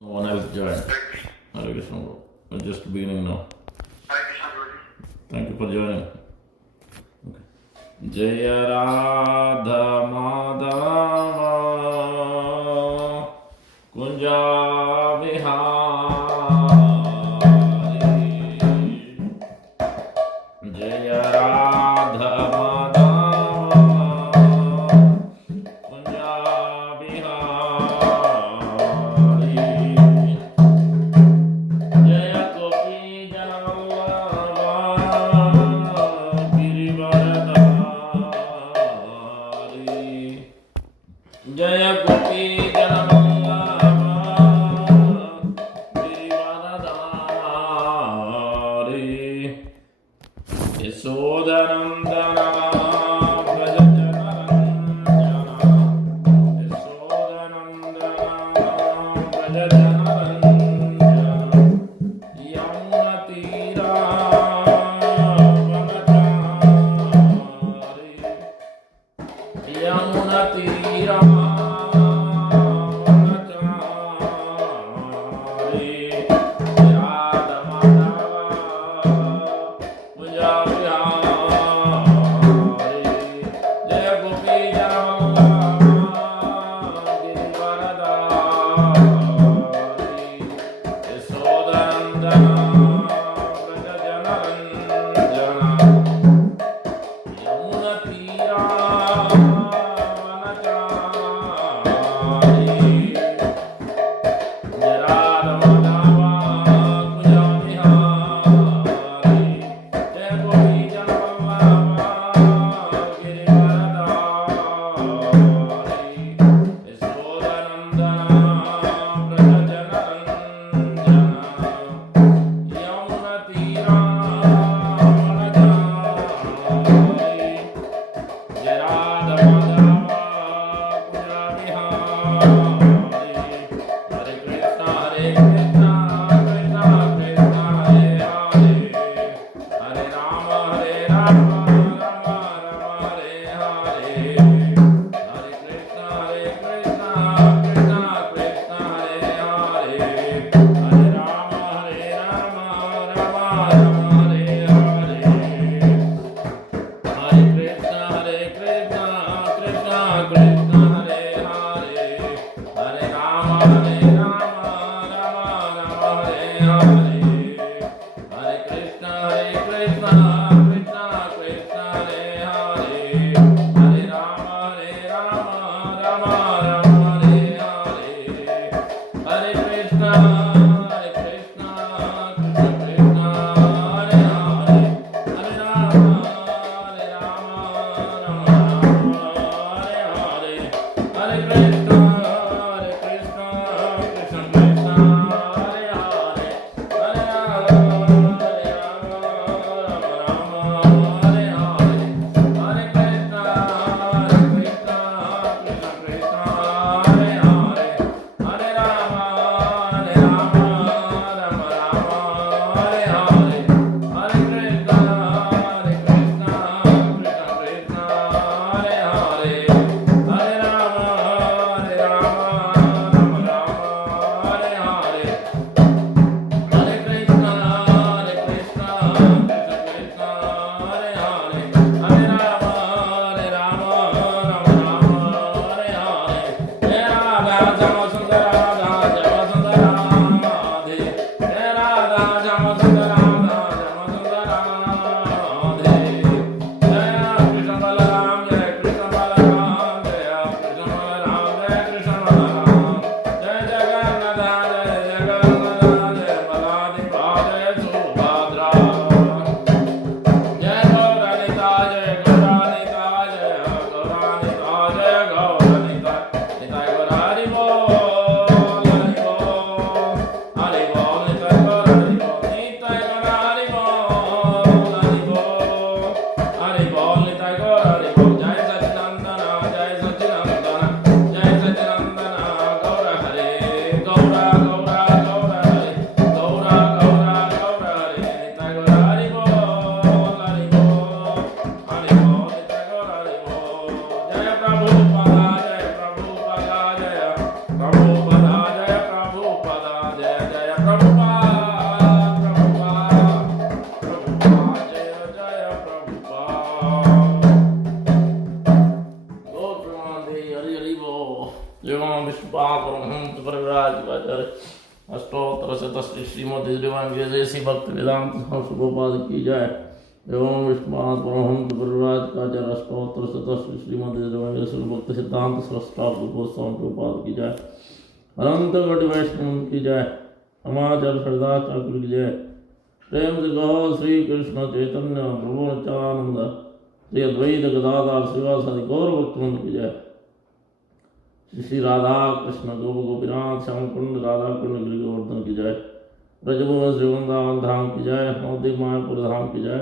No one else joined. Hare Krishna, bro. We're just beginning now. Hare Krishna, Guruji. Thank you for joining. Okay. Jaya Radha Madhava Kunja Vihari Jaya Radha Madhava Kunja Vihari Jaya Gopi Janavallabha Girivaradhari Jaya Gopi Janavallabha Girivaradhari Yasodhanandana Brajajanaranja Yasodhanandana Brajajanaranja Yamunatira Vanachari Yamunatira Vanachari Radha Madhava Kunja Vihari Jaya Gopi Janavallabha Girivaradhari Yasodhanandana Brajajanaranja Yamunatira Vanachari Jaya Radha Madhava Kunja Vihari Jaya Gopi Janavallabha Girivaradhari Yasodhanandana Brajajanaranja Yamunatira Vanachari Jaya Radha Madhava Kunja Vihari Hare Krishna Krishna Krishna Hare Hare Hare Rama Rama Rama Hare Hare Hare Krishna Krishna Krishna Krishna Hare Hare Hare Rama Rama Rama Hare Hare Hare Krishna Krishna Krishna Krishna Hare Hare Hare Rama Rama Rama Hare Hare Hare Krishna Krishna Krishna Krishna Hare Hare Hare Rama Rama Rama Hare Hare Hare Krishna Krishna Krishna Krishna Hare Hare Hare Rama Hare Krishna Krishna Krishna Krishna Hare Hare Hare Rama Hare Hare Hare Krishna Krishna Krishna Krishna Hare Hare Hare Rama Prabhupada, Jaya Jaya Prabhupada, Prabhupada, Prabhupada, Jaya Jaya Prabhupada. Lord Pramanande, Hari Hari Bo, Jaya Vishnupada, Paramahams Parivrajakarya, Ashtottara Shatasri Srimad Divine Jai Sri Bhakti Vedanta Prabhupada ki Jai. एवं विष्णुपाद परमहंस परिव्राज काचार्य अष्टोत्तर शतश्री श्रीमद रविंद्र श्री भक्त सिद्धांत सरस्वती गोस्वामी प्रभुपाद की जय। अनंत कोटि वैष्णव की जय। अमाचल श्रद्धा ठाकुर की जय। प्रेम से कहो श्री कृष्ण चैतन्य प्रभु नित्यानंद श्री अद्वैत गदाधर श्रीवासादि गौर भक्तवृंद की जय। श्री राधा कृष्ण गोप गोपीनाथ श्याम कुंड राधा कुंड गिरि गोवर्धन की जय। ब्रजभुवन श्री वृंदावन धाम की जय। नवद्वीप मायापुर धाम की जय।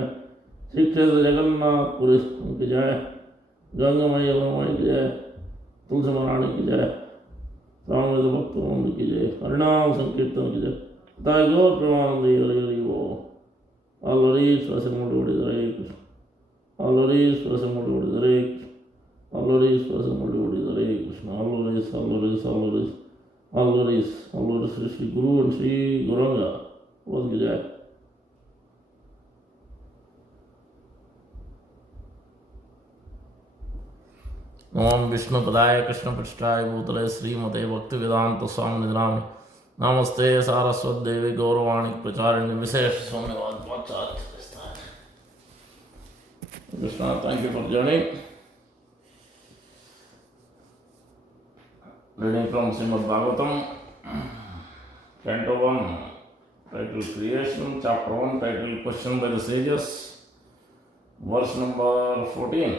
श्री क्षेत्र जगन्नाथपुरी की जय। गंगामय यमुनामय की जय। तुलसी महारानी की जय। रामवेद भक्तवृंद की जय। हरिनाम संकीर्तन की जय। ताय गौर प्रेमानंदी हरि हरि वो अलवरी स्वसमुड़ी हरे कृष्ण अलवरी स्वसमुड़ी हरे कृष्ण अलवरी स्वसमुड़ी हरे कृष्ण अलवरी अलवरी अलवरी अलवरी अलवरी श्री श्री गुरु और श्री गौरंगा बोल की जय। ओम विष्णुपदाय कृष्णपृष्ठाय भूतले श्रीमते भक्तिवेदांत स्वामी निधनामि नमस्ते सारस्वत देवी गौरवाणी प्रचारिणी विशेष सोम्यवाद पाश्चात्य Krishna, thank you for joining. Reading from Srimad Bhagavatam, Canto 1, title Creation, Chapter 1, title Question by the Sages, verse number 14.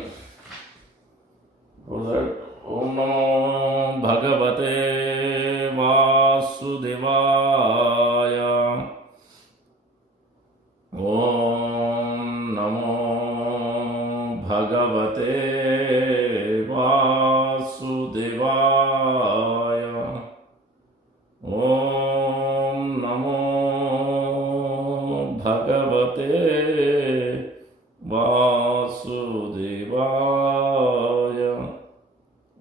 Was that Om Namo Bhagavate Vasudevaya. Om Namo Bhagavate Vasudevaya. Om Namo Bhagavate Vasudevaya.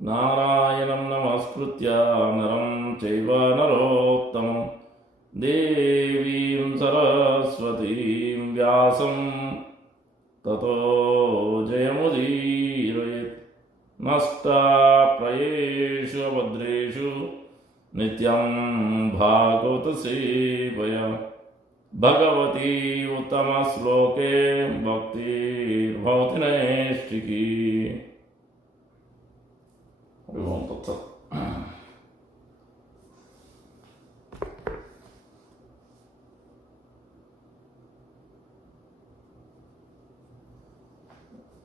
Narayanam namaskritya naram chaiva narottamam devim saraswatim vyasam tato jayamudirayet nasta prayeshu abhadreshu nityam bhagavata sevaya bhagavati uttama sloke bhakti bhavati naistiki. Om Tat Sat.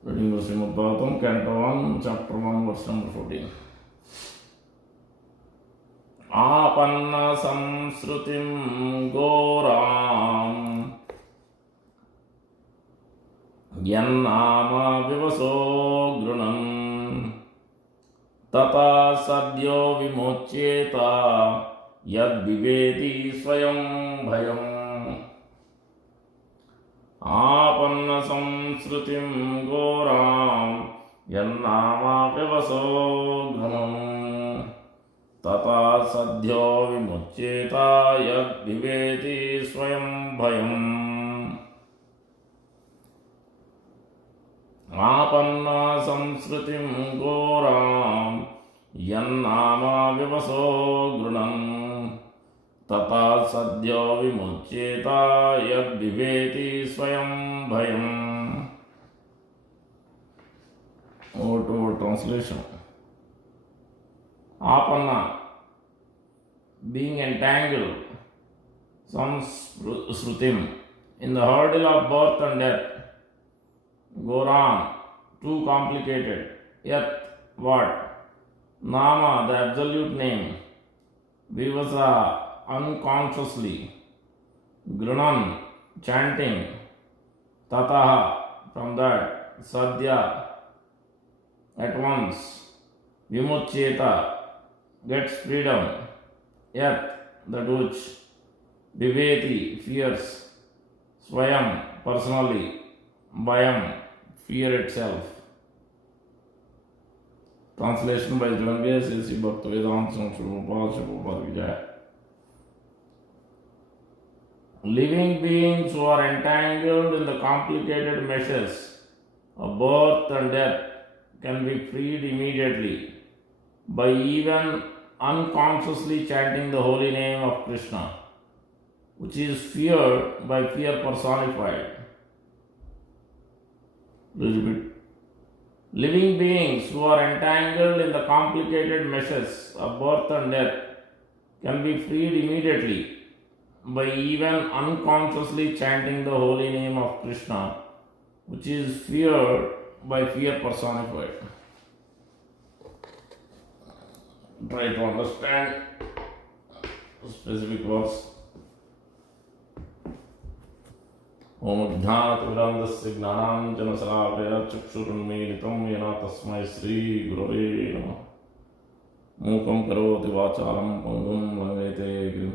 Reading the Srimad Bhagavatam, Canto 1, Chapter 1, verse number 14. Apanna samsrutim goram yannama vivaso grunam tata sadyo vimocyeta yad viveti swayam bhayam. Apanna samsrutim goram yannama vivaso grunam tata sadyo vimocyeta yad viveti swayam bhayam. Apanna samsrutim goram yannama vivaso grunam tata sadyo vimucyeta yad viveti swayam bhayam. Over to translation. Apanna, being entangled, samsrutim, in the hurdle of birth and death, Goram, too complicated. Yet, what? Nama, the absolute name. Vivasa, unconsciously. Grunam, chanting. Tataha, from that. Sadhya, at once. Vimuchyeta, gets freedom. Yet, that which. Viveti, fears. Swayam, personally. Bhayam, fear itself. Translation by Jnanvya Sri Bhaktivedanta Swami Prabhupada Ki Jai. Living beings who are entangled in the complicated meshes of birth and death can be freed immediately by even unconsciously chanting the holy name of Krishna, which is feared by fear personified. Little bit. Living beings who are entangled in the complicated meshes of birth and death can be freed immediately by even unconsciously chanting the holy name of Krishna, which is feared by fear personified. Try to understand specific verse. ओम अज्ञातविरान्दस्य ज्ञानाञ्जनशलाकया चक्षुरुन्मीलितं येन तस्मै श्रीगुरवे नमः। मूकं करोति वाचालं पङ्गुं लङ्घयते गिरिं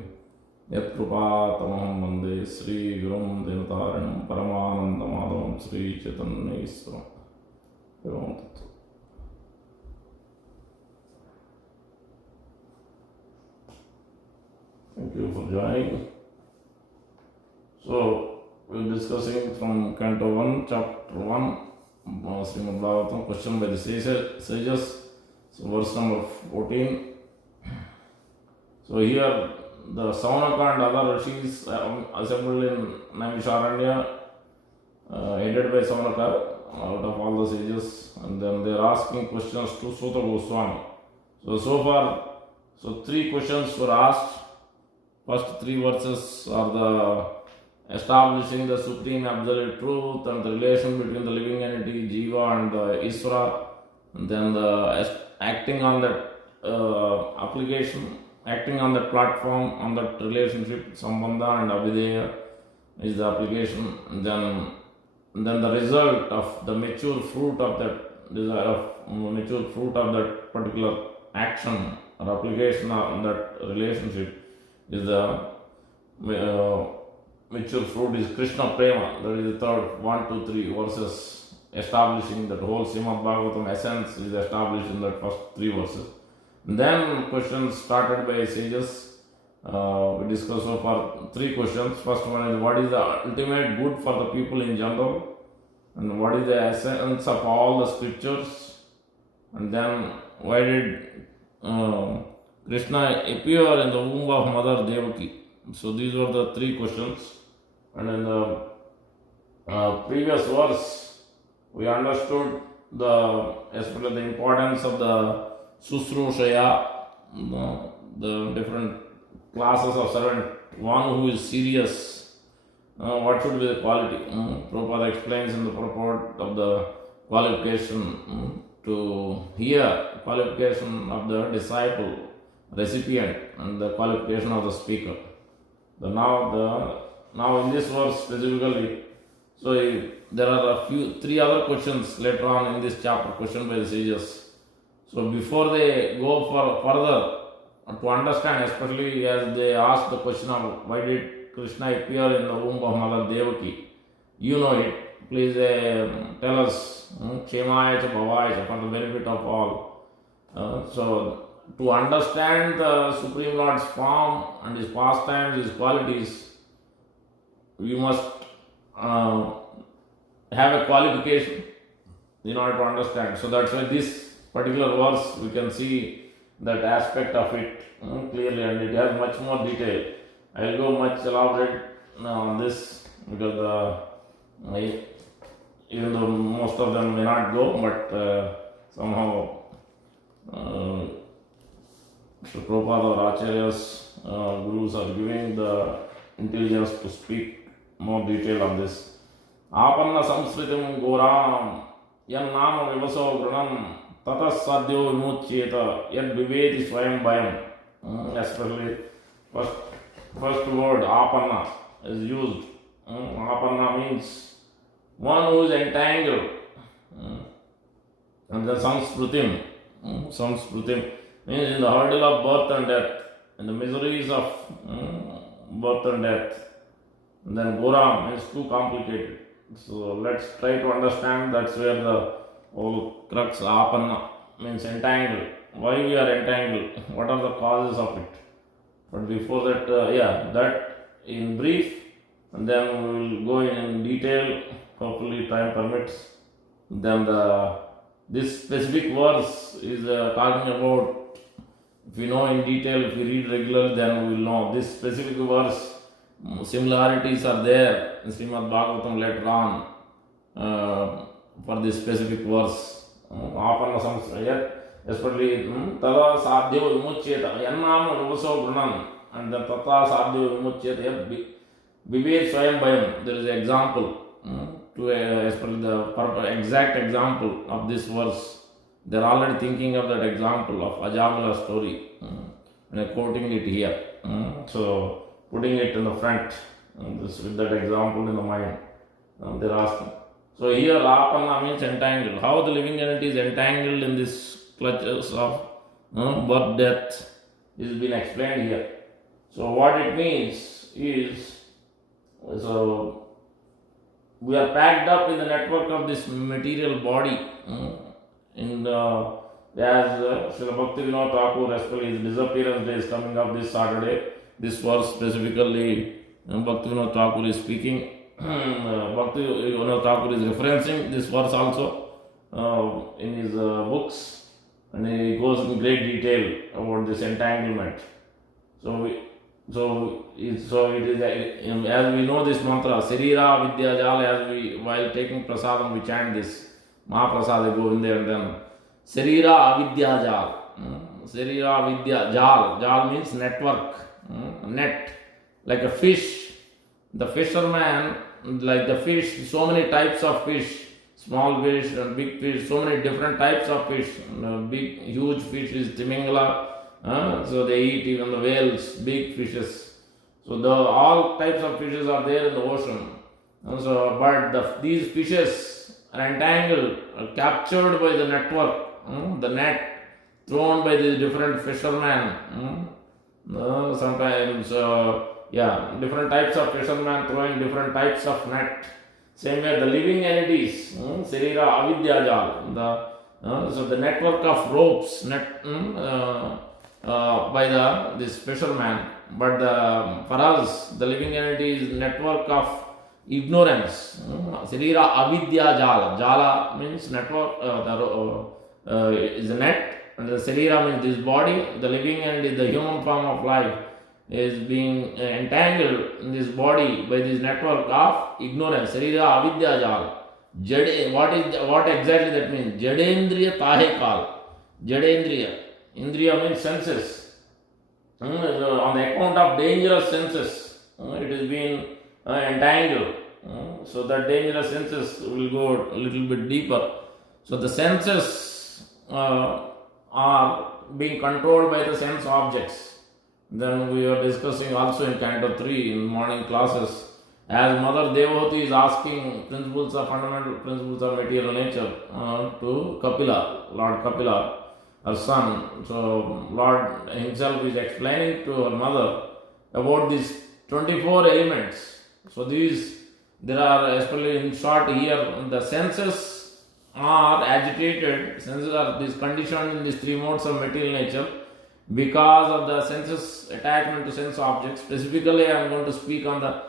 यत्कृपातमहं वन्दे श्रीगुरुं दीनतारिणं परमानन्दमाधवं श्रीचैतन्यईश्वरम्। एवं तत्। Thank you for joining. So, we're discussing from Canto 1, Chapter 1, Srimad Bhagavatam, question by the sages. So, verse number 14. So, here the Saunaka and other rishis assembled in Naimisharanya, headed by Saunaka, out of all the sages, and then they are asking questions to Suta Goswami. So far, three questions were asked. First three verses are the establishing the supreme absolute truth and the relation between the living entity Jiva and Isvara, and then the acting on that application, acting on that platform, on that relationship, Sambandha and Abhideya is the application, and then the result of the mature fruit of that desire, of mature fruit of that particular action or application on that relationship is the mature fruit is Krishna Prema. That is the third 1, 2, 3 verses establishing that whole Srimad Bhagavatam essence is established in that first 3 verses. And then questions started by sages. We discussed so far 3 questions. First one is what is the ultimate good for the people in general, and what is the essence of all the scriptures, and then why did Krishna appear in the womb of Mother Devaki. So these were the 3 questions. And in the previous verse, we understood especially the importance of the Susrushaya, the different classes of servant. One who is serious, what should be the quality? Prabhupada explains in the purport of the qualification to hear, qualification of the disciple, recipient, and the qualification of the speaker. Now in this verse specifically, so there are 3 other questions later on in this chapter, questioned by the sages. So before they go further to understand, especially as they ask the question of why did Krishna appear in the womb of Mother Devaki, you know it, please tell us, Kshemaya cha Bhavaya cha, for the benefit of all. So to understand the Supreme Lord's form and His pastimes, His qualities, we must have a qualification in order to understand. So that's why this particular verse, we can see that aspect of it clearly, and it has much more detail. I will go much elaborate on this because even though most of them may not go, but somehow Sri Prabhupada or Acharya's gurus are giving the intelligence to speak more detail on this. Apanna samsritim goram yan nama vivaso grunam tatas sadhyo vimuchyeta yad viveti swayam bhayam. Especially first word apanna is used. Apanna means one who is entangled. And then samsritim means in the hurdle of birth and death, in the miseries of birth and death. And then Goram is too complicated. So let's try to understand. That's where the whole crux Apanna means entangled. Why we are entangled? What are the causes of it? But before that, that in brief, and then we will go in detail, hopefully time permits. Then this specific verse is talking about, if we know in detail, if we read regularly, then we will know this specific verse. Similarities are there in Srimad Bhagavatam later on for this specific verse. Apana samsaya, especially tada sadhyo vimuchyeta yannam ruvaso grunan, and then tata sadhyo vimuchyeta vived swayam bhayam. There is an example to especially the exact example of this verse. They are already thinking of that example of Ajamila story and quoting it here. So putting it in the front with that example in the mind. They are asking. So here Apana means entangled. How the living entity is entangled in this clutches of birth, death is been explained here. So what it means is, so we are packed up in the network of this material body. As Srila Bhakti Vinod Thakur, especially his disappearance day is coming up this Saturday. This verse specifically, Bhakti Vinod Thakur is speaking. Bhakti Vinod Thakur is referencing this verse also in his books, and he goes in great detail about this entanglement. So it is, as we know this mantra, Sarira Vidya Jal, as we, while taking prasadam, we chant this Mahaprasada Govinda, and then Sarira Avidya Jal. Sarira Vidya Jal. Jal means network, net, like a fish. The fisherman, like the fish, so many types of fish, small fish and big fish, so many different types of fish. Big, huge fish is Timingala. So they eat even the whales, big fishes. So all types of fishes are there in the ocean. But these fishes are entangled, are captured by the network, the net thrown by these different fishermen. Sometimes, different types of fishermen throwing different types of net. Same way the living entities, Sarira Avidya Jal, so the network of ropes, by this fisherman, but for us the living entity is network of ignorance. Sarira Avidya Jala. Jala means network, is a net, and the Sarira means this body. The living entity, the human form of life, is being entangled in this body by this network of ignorance. Sarira Avidya Jala. Jade, what exactly that means? Jadendriya Tahe Kal. Jadendriya. Indriya means senses. On the account of dangerous senses, it is being entangled. So that dangerous senses will go a little bit deeper. So the senses are being controlled by the sense objects. Then we are discussing also in Canto 3 in morning classes, as Mother Devavati is asking principles of fundamental principles of material nature to Kapila, Lord Kapila, her son. So Lord himself is explaining to her mother about these 24 elements. So there are, especially in short here, the senses are agitated, senses are conditioned in these three modes of material nature because of the senses attachment to sense objects. Specifically, I am going to speak on the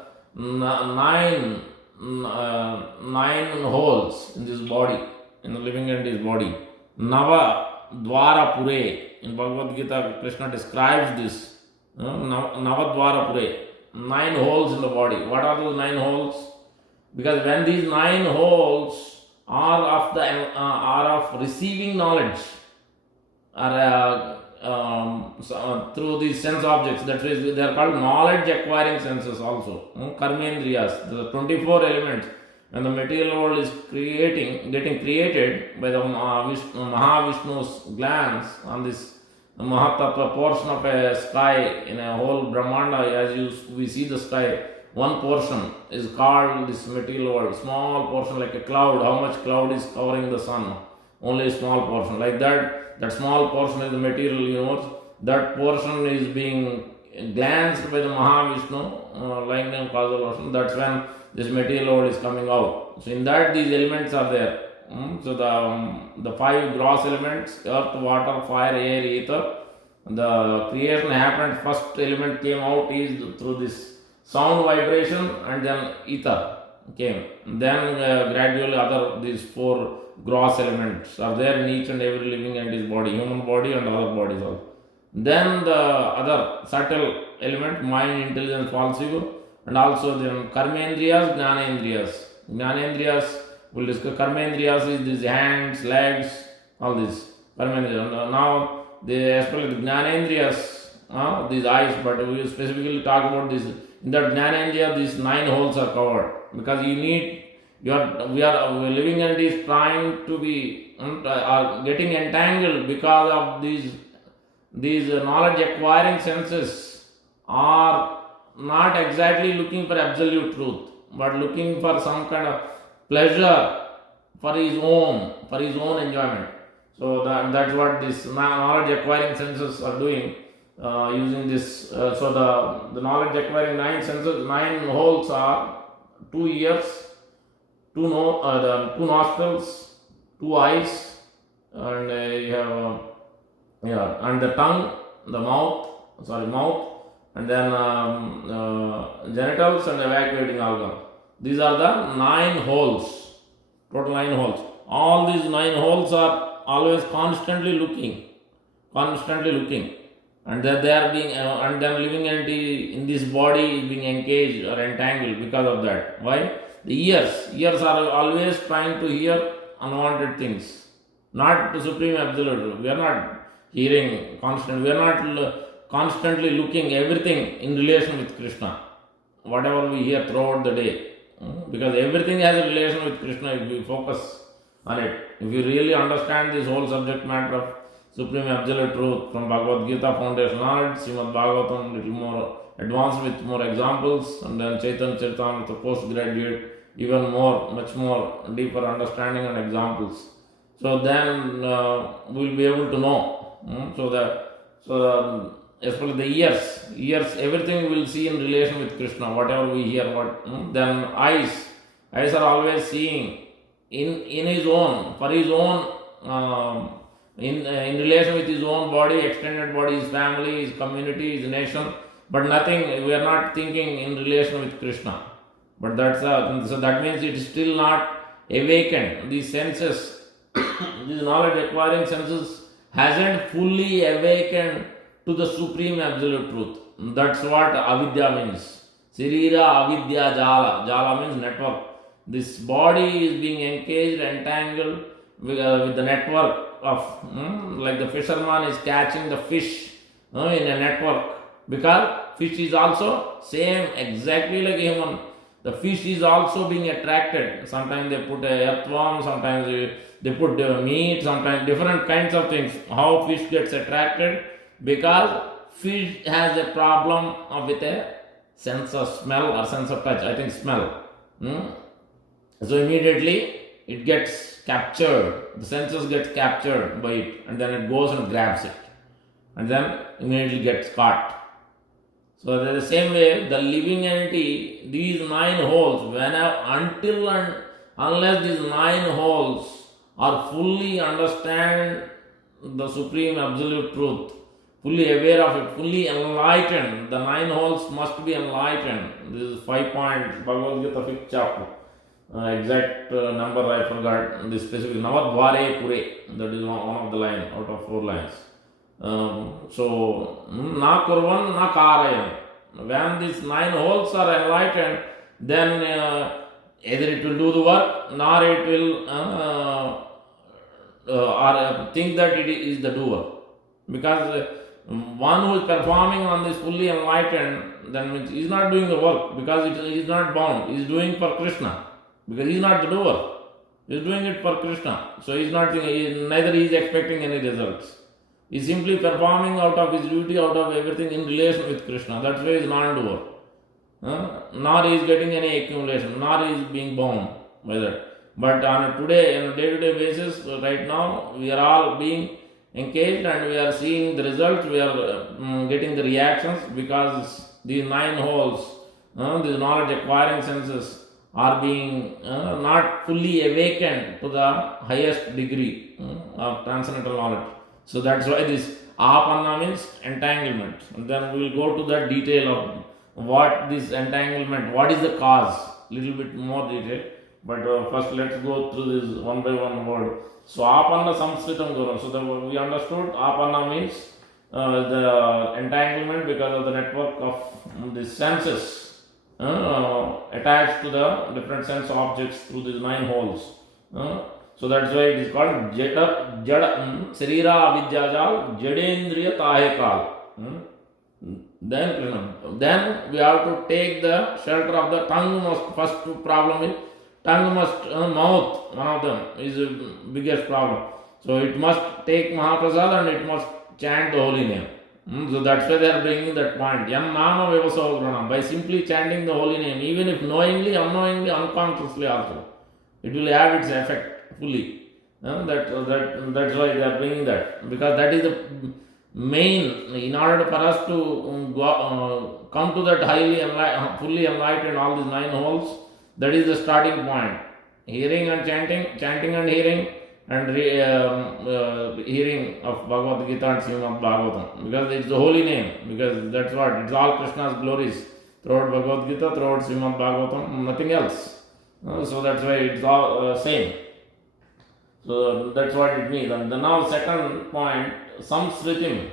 nine holes in this body, in the living entity's body. Nava Dwara Pure. In Bhagavad Gita, Krishna describes this. Nava Dwara Pure. 9 holes in the body. What are those 9 holes? Because when these 9 holes are of receiving knowledge, through these sense objects, that is, they are called knowledge acquiring senses also. Karmendriyas, the 24 elements. When the material world is getting created by the Mahavishnu's glance on this Mahatattva portion of a sky in a whole Brahmanda, as we see the sky, one portion is called this material world, small portion like a cloud. How much cloud is covering the sun? Only a small portion. Like that small portion is the material universe. That portion is being glanced by the Mahavishnu, lying in causal ocean. That's when this material world is coming out. So in that these elements are there. So the 5 gross elements, earth, water, fire, air, ether. The creation happened, first element came out is through this sound vibration, and then ether came. Then gradually these four gross elements are there in each and every living entity's body, human body and other bodies also. Then the other subtle element, mind, intelligence, false ego, and also then karmendriyas, jnanendriyas. Jnanendriyas, we'll discuss. Karmendriyas is these hands, legs, all this. Karmendriyas. Now, especially the jnanendriyas, these eyes, but we will specifically talk about this. In that jnanendriya, these 9 holes are covered because we are living entities trying to be are getting entangled because of these knowledge acquiring senses are not exactly looking for absolute truth, but looking for some kind of pleasure for his own enjoyment. So that's what this knowledge acquiring senses are doing, using this. So the knowledge acquiring 9 senses, 9 holes are 2 ears, 2 nostrils, 2 eyes, and you have and the tongue, the mouth, and then genitals and evacuating organ. These are the 9 holes, total 9 holes. All these 9 holes are always constantly looking, and that they are being, and then living entity in this body is being engaged or entangled because of that. Why? The ears are always trying to hear unwanted things, not the Supreme Absolute. We are not hearing constantly, we are not constantly looking everything in relation with Krishna, whatever we hear throughout the day, because everything has a relation with Krishna if we focus on it. If you really understand this whole subject matter of Supreme Absolute Truth from Bhagavad Gita foundation knowledge, Srimad Bhagavatam little more advanced with more examples, and then Chaitanya Charitamrita postgraduate, even more, much more deeper understanding and examples. So then we will be able to know. Especially the ears, everything we will see in relation with Krishna, whatever we hear. Then eyes are always seeing in his own, for his own, in relation with his own body, extended body, his family, his community, his nation, but nothing, we are not thinking in relation with Krishna. But so that means it is still not awakened. These senses, these knowledge acquiring senses hasn't fully awakened to the Supreme Absolute Truth. That's what avidya means. Sirira avidya jala. Jala means network. This body is being engaged, entangled with the network of, like the fisherman is catching the fish in a network, because fish is also same exactly like human. The fish is also being attracted. Sometimes they put a earthworm, sometimes they put meat, sometimes different kinds of things. How fish gets attracted? Because fish has a problem with a sense of smell or sense of touch. I think smell. So immediately it gets captured. The senses get captured by it, and then it goes and grabs it, and then immediately gets caught. So the same way, the living entity, these 9 holes, until and unless these 9 holes are fully understand the Supreme Absolute Truth, fully aware of it, fully enlightened, the 9 holes must be enlightened. This is 5 points, Bhagavad Gita 5th chapter. Exact number I forgot, the specific, Navadvare Pure, that is one of the line out of 4 lines. So, na kurvan, na karayan. When these 9 holes are enlightened, then either it will do the work, nor it will or think that it is the doer. Because one who is performing on this fully enlightened, then means he is not doing the work, because he is not bound. He is doing for Krishna, because he is not the doer. He is doing it for Krishna. So he is not neither he is expecting any results. He is simply performing out of his duty, out of everything in relation with Krishna. That's why he is non-doer. Nor he is getting any accumulation, nor he is being bound by that. But on a day-to-day basis, right now, we are all being engaged and we are seeing the results, we are getting the reactions, because these 9 holes, these knowledge acquiring senses are being not fully awakened to the highest degree of transcendental knowledge. So that's why this apanna means entanglement. And then we will go to that detail of what this entanglement, what is the cause, little bit more detail. But first let's go through this one by one word. So apanna samskritam guru. So we understood apanna means the entanglement because of the network of the senses attached to the different sense objects through these 9 holes. So that's why it is called jada sarira avidyajal jadendriya tahekal. Then we have to take the shelter of the tongue. First problem is tongue must mouth, one of them is the biggest problem. So it must take Mahaprasad and it must chant the holy name. So that's why they are bringing that point. Yan nama vyavasavagranam. By simply chanting the holy name, even if knowingly, unknowingly, unconsciously also, it will have its effect fully. That's why they are bringing that. Because that is the main, in order for us to come to that fully enlightened, all these 9 holes, that is the starting point. Hearing and chanting, chanting and hearing, and hearing of Bhagavad Gita and Srimad Bhagavatam. Because it's the holy name, because that's what, it's all Krishna's glories. Throughout Bhagavad Gita, throughout Srimad Bhagavatam, nothing else. So that's why it's all same. So that's what it means. And then now second point, samsritim.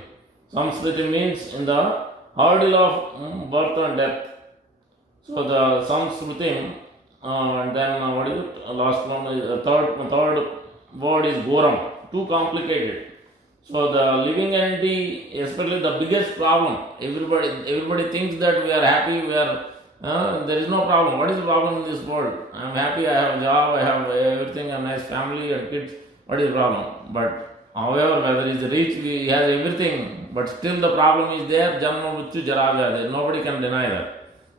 Samsritim means in the hurdle of birth and death. So the samsritim, and then what is it? Last one is third word is goram. Too complicated. So the living entity, especially the biggest problem. Everybody thinks that we are happy. There is no problem. What is the problem in this world? I am happy. I have a job. I have everything. A nice family and kids. What is the problem? But however, whether he is rich, he has everything. But still the problem is there. Janma mrityu jara vyadhi. Nobody can deny that.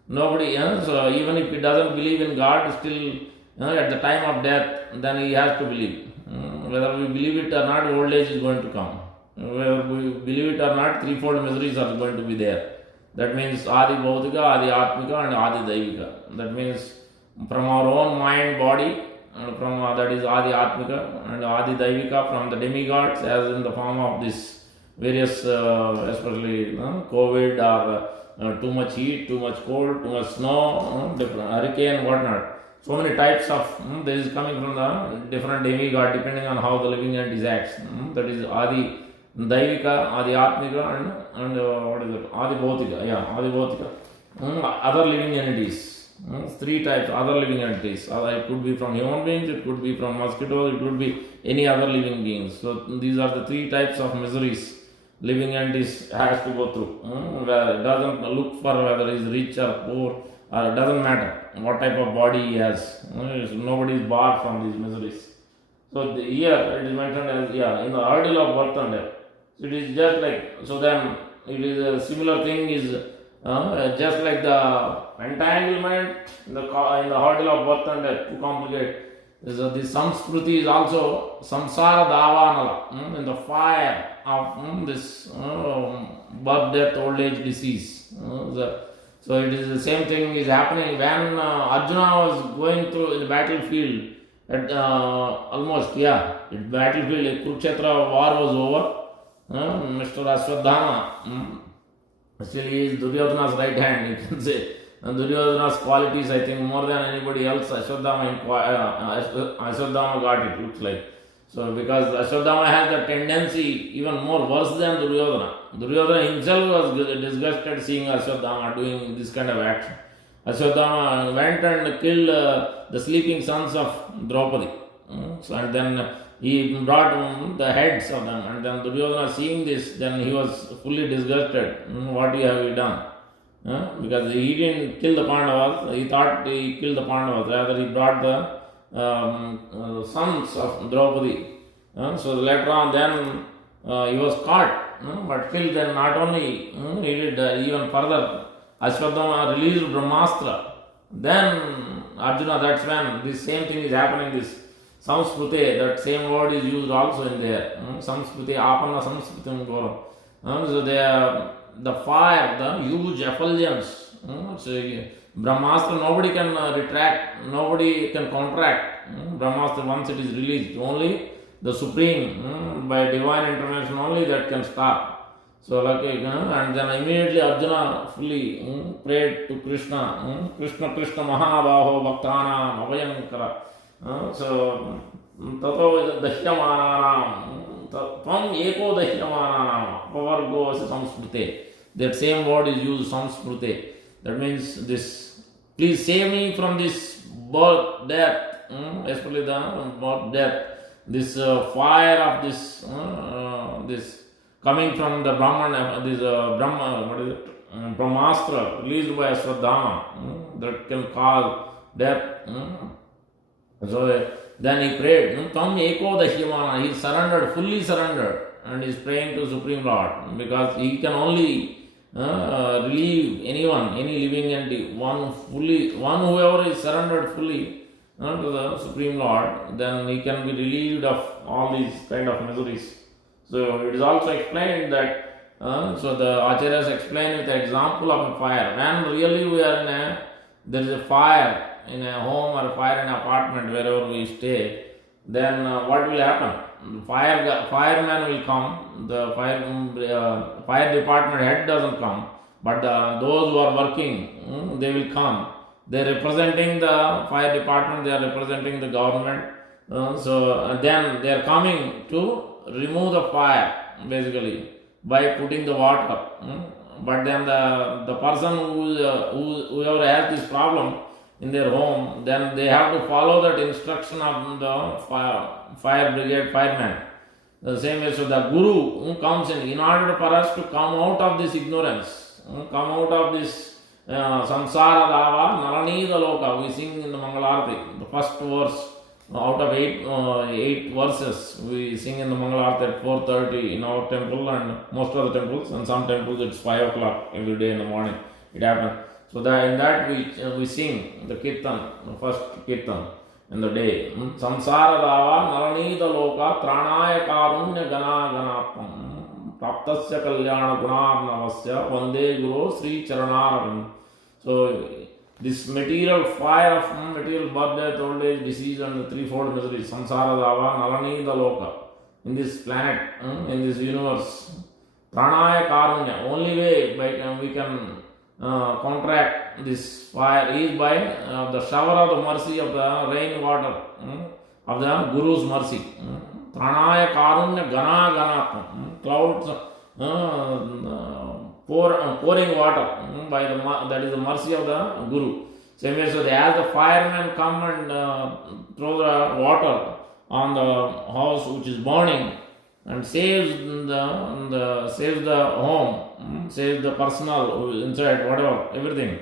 Nobody, so even if he doesn't believe in God, still at the time of death, then he has to believe. Whether we believe it or not, old age is going to come. Whether we believe it or not, threefold miseries are going to be there. That means Adi Bhautika, Adi Atmika and Adi Daivika. That means from our own mind, body, from that is Adi Atmika and Adi Daivika from the demigods, as in the form of this various, especially COVID or too much heat, too much cold, too much snow, different hurricane, whatnot. So many types of this is coming from the different demigod depending on how the living entity acts. That is Adi Daivika, Adi Atmika and what is it? Adi Bhautika. Yeah, Adi Bhautika. Other living entities. 3 types, other living entities. It could be from human beings, it could be from mosquitoes, it could be any other living beings. So these are the 3 types of miseries living entities has to go through. Where it doesn't look for whether he is rich or poor, it doesn't matter what type of body he has. Nobody is barred from these miseries. So here it is mentioned as in the hurdle of birth and death. So it is just like, so then it is a similar thing is just like the entanglement in the hurdle of birth and death, too complicated. So this samskriti is also samsara davanala, in the fire of this birth, death, old age, disease. So it is the same thing is happening when Arjuna was going through the battlefield at almost in battlefield, Kurukshetra war was over. Mr. Ashwadhama, still he is Duryodhana's right hand, you can say. And Duryodhana's qualities, I think, more than anybody else, Ashwadhama got it, looks like. So, because Ashwadhama has the tendency, even more worse than Duryodhana. Duryodhana himself was disgusted seeing Ashwadhama doing this kind of action. Ashwadhama went and killed the sleeping sons of Draupadi. And then he brought the heads of them. And then Duryodhana seeing this, then he was fully disgusted. What have you done? Because he didn't kill the Pandavas, he thought he killed the Pandavas, rather he brought the sons of Draupadi. So later on then he was caught, but still then not only he did even further, Ashwadhama released Brahmastra. Then Arjuna, that's when this same thing is happening, this Samskrute, that same word is used also in there. Samskrute, Apanna Samskritam Goram. So they are the fire, the huge effulgence. So Brahmastra, nobody can retract, nobody can contract. Brahmastra, once it is released, only the Supreme, by divine intervention only, that can stop. So like, and then immediately Arjuna fully prayed to Krishna, Krishna Krishna Mahabaho Bhaktanam Abhayankara. So Tato Dahyamananam Tvam Eko Dahyamananam Pavargo Samsmrute. That same word is used, Samsmrute. That means this, please save me from this birth, death, especially the birth, death, this fire of this coming from the Brahman, this Brahma, what is it? Brahmastra released by Ashwadhama, that can cause death. So then he prayed, Tam Eko Dahyamana, he surrendered, fully surrendered, and is praying to Supreme Lord, because he can only relieve anyone, any living entity, one whoever is surrendered fully to the Supreme Lord, then he can be relieved of all these kind of miseries. So it is also explained that, so the Acharyas explain with the example of a fire. When really we are there is a fire in a home or a fire in an apartment, wherever we stay, then what will happen? Fireman will come, the fire department head doesn't come, but those who are working, they will come. They are representing the fire department, they are representing the government. So then they are coming to remove the fire, basically, by putting the water. But then the person whoever has this problem in their home, then they have to follow that instruction of the fire brigade fireman. The same way, so the Guru who comes in order for us to come out of this ignorance, come out of this samsara dava, naranida loka, we sing in the Mangalarati, the first verse out of eight verses, we sing in the Mangalarati at 4:30 in our temple and most of the temples, and some temples it's 5 o'clock every day in the morning, it happens. So in that we sing the kirtan, the first kirtan in the day. Samsara dava naranida loka tranaya karunya gana ganapam praptasya kalyana gunarnavasya vande guru sri charanaravinda. So this material fire of material birth, death, old age, disease and the threefold miseries, samsara dava naranida loka, in this planet, in this universe, pranaya karunya, only way we can counteract this fire is by the shower of the mercy of the rain water, of the Guru's mercy. Pranaya karunya gana gana, clouds pouring water, by that is the mercy of the Guru. Same way, so as the firemen come and throw the water on the house which is burning and saves the home, saves the personal inside, whatever, everything.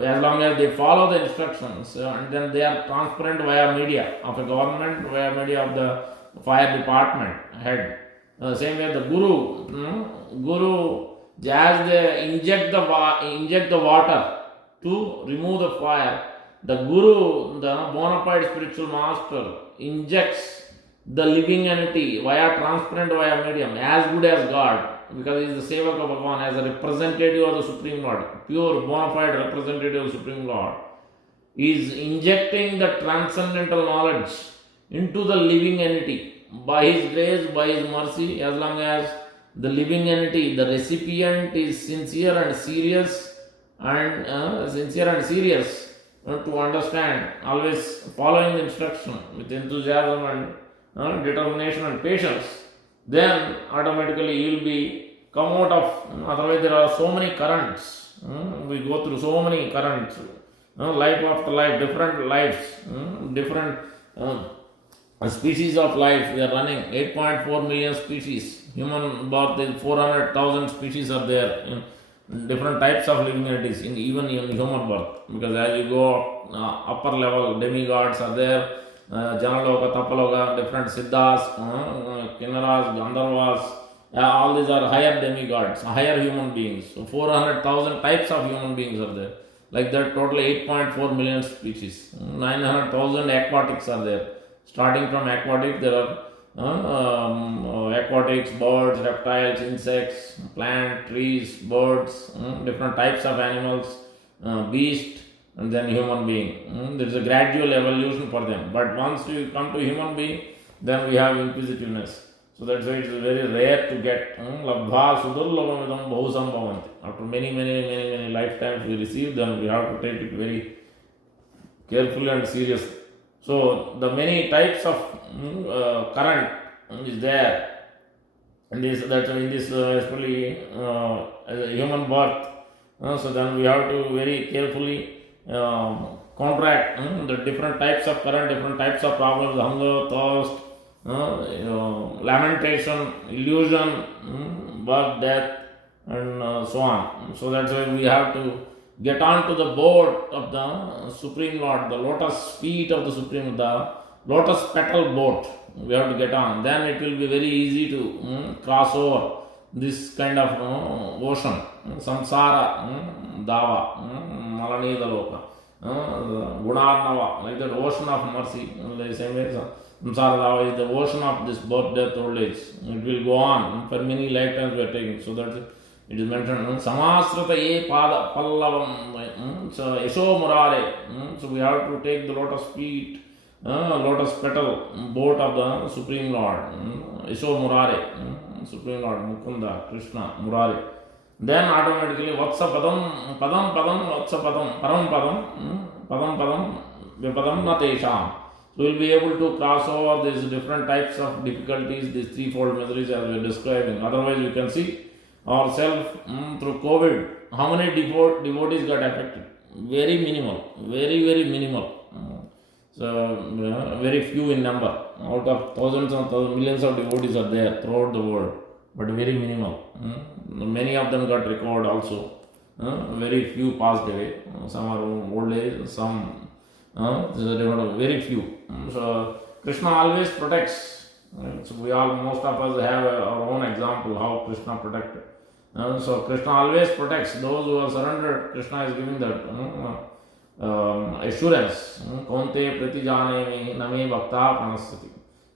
As long as they follow the instructions, and then they are transparent via media of the government, via media of the fire department head. Same way, the Guru, as they inject the water to remove the fire, the Guru, the bona fide spiritual master, injects the living entity via transparent, via medium, as good as God, because he is the Sevak of Bhagavan, as a representative of the Supreme Lord, pure bona fide representative of the Supreme Lord. He is injecting the transcendental knowledge into the living entity by his grace, by his mercy, as long as the living entity, the recipient is sincere and serious to understand, always following the instruction with enthusiasm and determination and patience, then automatically you will be come out of, otherwise there are so many currents, we go through so many currents, life after life, different lives, different species of life we are running, 8.4 million species, human birth is 400,000 species are there, different types of living entities, even in human birth, because as you go upper level, demigods are there, Janaloka, Tapaloka, different Siddhas, Kinnaras, Gandharvas, all these are higher demigods, higher human beings. So 400,000 types of human beings are there. Like that, totally 8.4 million species. 900,000 aquatics are there. Starting from aquatic, there are aquatics, birds, reptiles, insects, plant, trees, birds, different types of animals, beast, and then human being. There is a gradual evolution for them. But once you come to human being, then we have inquisitiveness. So that's why it's very rare to get labdha sudurlabhamidam bahusam bhavanti. After many lifetimes we receive them, we have to take it very carefully and seriously. So the many types of current is there. And this that in this especially as a human birth. So then we have to very carefully contract the different types of current, different types of problems, hunger, thirst, lamentation, illusion, birth, death, and so on. So that's why we have to get on to the boat of the Supreme Lord, the lotus feet of the Supreme, the lotus petal boat. We have to get on. Then it will be very easy to cross over this kind of ocean, samsara, dava, malanida loka, gunarnava, like that ocean of mercy. The same way, samsara dava is the ocean of this birth, death, old age. It will go on for many lifetimes we are taking. So that it is mentioned, samasrata ye pada pallavam, so yasho murare. So we have to take the lotus feet, lotus petal boat of the Supreme Lord, yasho murare, Supreme Lord, Mukunda, Krishna, Murari. Then automatically vatsa padam, vatsa padam, param padam, vipadam natesham. So we will be able to cross over these different types of difficulties, these threefold miseries as we are describing. Otherwise, you can see ourselves through COVID, how many devotees got affected? Very minimal, very minimal. So very few in number. Out of thousands and millions of devotees are there throughout the world, but very minimal. Many of them got recovered also. Very few passed away. Some are old age, some very few. So Krishna always protects. So we all, most of us have our own example how Krishna protected. So Krishna always protects those who are surrendered. Krishna is giving that assurance. Konte pratijane name bhakta pranasati.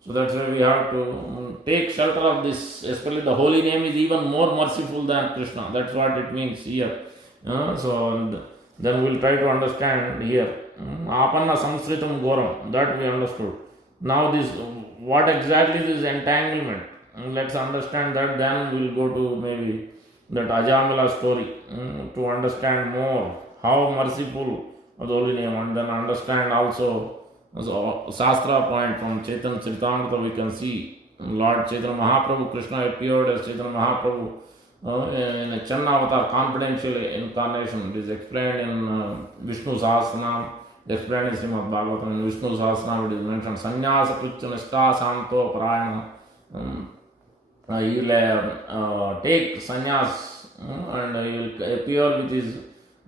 So that's why we have to take shelter of this. Especially the holy name is even more merciful than Krishna. That's what it means here. So then we'll try to understand here. Apanna samsritam goram. That we understood. Now this, what exactly is entanglement? Let's understand that. Then we'll go to maybe that Ajamila story to understand more how merciful the holy name, and then understand also Shastra point from Chaitanya Charitamrita. We can see Lord Chaitanya Mahaprabhu, Krishna appeared as Chaitanya Mahaprabhu in a Channavatar confidential incarnation. It is explained in Vishnu Sahasranam, explained in Srimad Bhagavatam. In Vishnu Sahasranam it is mentioned Sannyasa Kritya Nishta Santo Parayana. He will take sannyas and he will appear with his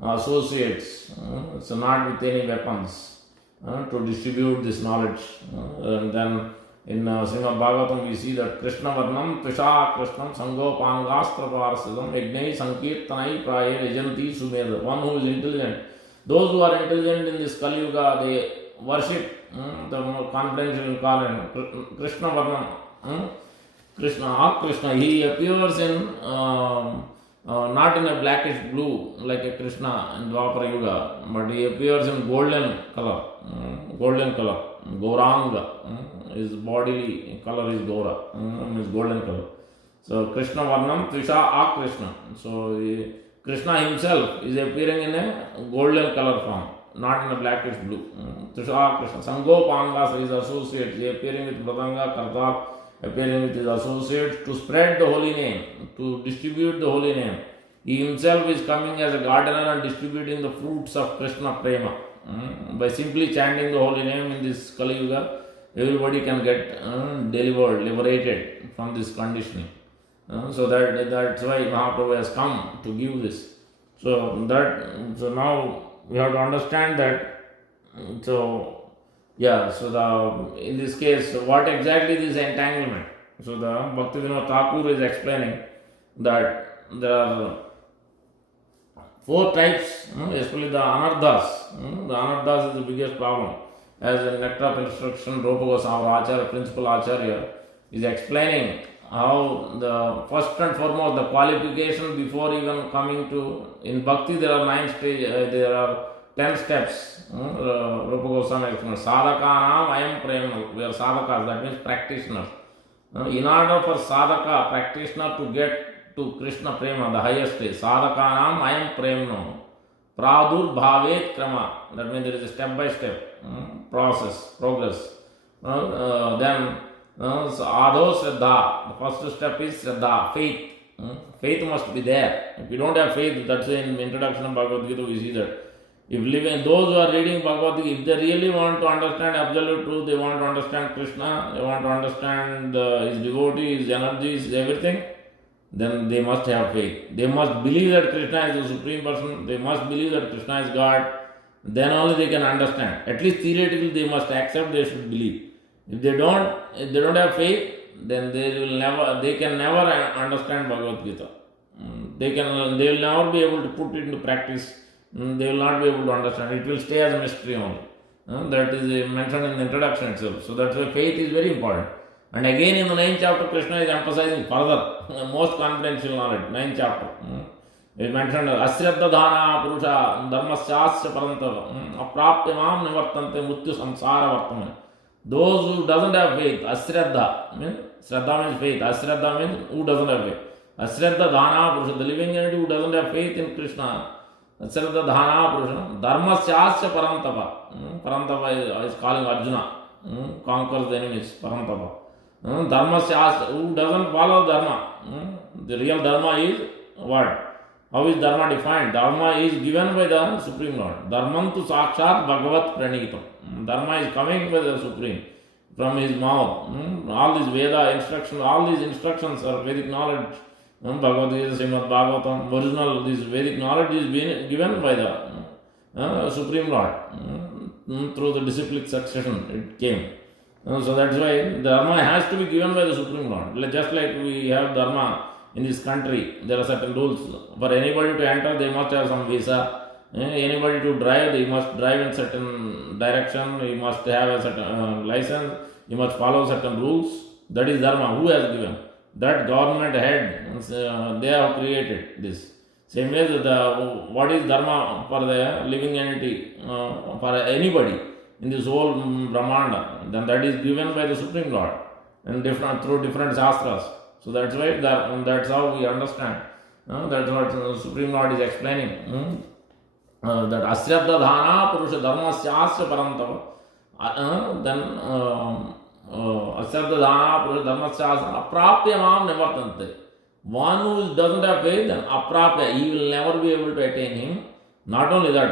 associates, so not with any weapons, to distribute this knowledge. And then in Srimad Bhagavatam we see that Krishna Varnam Trisha Krishnam Sango Pangastra Parasitam Yagnai Sankirtanai Praye Rejanti Sumedha. One who is intelligent. Those who are intelligent in this Kali Yuga, they worship the confidential incarnate Krishna Varnam. Krishna, he appears in not in a blackish blue like a Krishna in Dwapara Yuga, but he appears in golden color, Gauranga. His bodily color is Gaura, is golden color. So Krishna Varnam Trisha Krishna. So Krishna himself is appearing in a golden color form, not in a blackish blue. Trisha Krishna. Sango Pangas, his associates, he appearing with Pratanga Kartar, appearing with his associates to spread the holy name, to distribute the holy name. He himself is coming as a gardener and distributing the fruits of Krishna Prema. By simply chanting the holy name in this Kali Yuga, everybody can get delivered, liberated from this conditioning. So that's why Mahaprabhu has come to give this. So now we have to understand that. In this case, what exactly is entanglement? So the Bhaktivinoda Thakur is explaining that there are 4 types, especially the Anarthas. The Anarthas is the biggest problem. As in Nectar of Instruction, Rupa Goswami, our Acharya, principal Acharya, is explaining how the first and foremost, the qualification before even coming to, in Bhakti there are 9 stages, there are 10 steps. Rupa Goswami explains, Sadhakanam ayam prema. We are sadhakas, that means practitioners. In order for sadhaka, practitioner to get to Krishna prema, the highest stage, sadhakanam ayam premno, pradur bhavet krama, that means there is a step by step process, progress. Then so adho shraddha, the first step is shraddha, faith. Faith must be there. If you don't have faith, that's why in the introduction of Bhagavad Gita we see that. If living, those who are reading Bhagavad Gita, if they really want to understand absolute truth, they want to understand Krishna, they want to understand his devotee, his energies, everything, then they must have faith. They must believe that Krishna is the Supreme Person, they must believe that Krishna is God, then only they can understand. At least theoretically they must accept, they should believe. If they don't have faith, then they can never understand Bhagavad Gita. They will never be able to put it into practice. They will not be able to understand. It will stay as a mystery only. That is mentioned in the introduction itself. So that's why faith is very important. And again in the 9th chapter, Krishna is emphasizing further, most confidential knowledge, 9th chapter. It mentioned Asraddha dhana purusha dharmasyasya parantava aprapya mam nivartante mutyu samsara vartamane. Those who doesn't have faith, asraddha, means Shraddha means faith, asraddha means who doesn't have faith. Asraddha dhana purusha, the living entity who doesn't have faith in Krishna, asraddha dhana purusha, dharmasyasya parantava. Parantava is calling Arjuna, conquers the enemies, parantava. Dharmasyasya, who doesn't follow dharma. The real dharma is what? How is dharma defined? Dharma is given by the Supreme Lord. Dharmantu sakshat bhagavat pranitam. Dharma is coming by the Supreme, from his mouth. All these Veda instructions, all these instructions are Vedic knowledge. Bhagavad Gita, Srimad Bhagavatam, original, this Vedic knowledge is being given by the Supreme Lord. Through the disciplic succession it came. So that's why Dharma has to be given by the Supreme Lord. Just like we have Dharma in this country, there are certain rules. For anybody to enter, they must have some visa. Anybody to drive, they must drive in certain direction, you must have a certain license, you must follow certain rules. That is Dharma. Who has given? That government head, they have created this. Same as what is Dharma for the living entity, for anybody in this whole Brahmanda, then that is given by the Supreme Lord and through different shastras. So that's why that's how we understand. That's what the Supreme Lord is explaining. That asraddha dhana purusha dharmasyasya parantava. Then asraddha dhana purusha dharmasyasya aprapya mam nivartante. One who doesn't have faith, then aprapya, he will never be able to attain him. Not only that,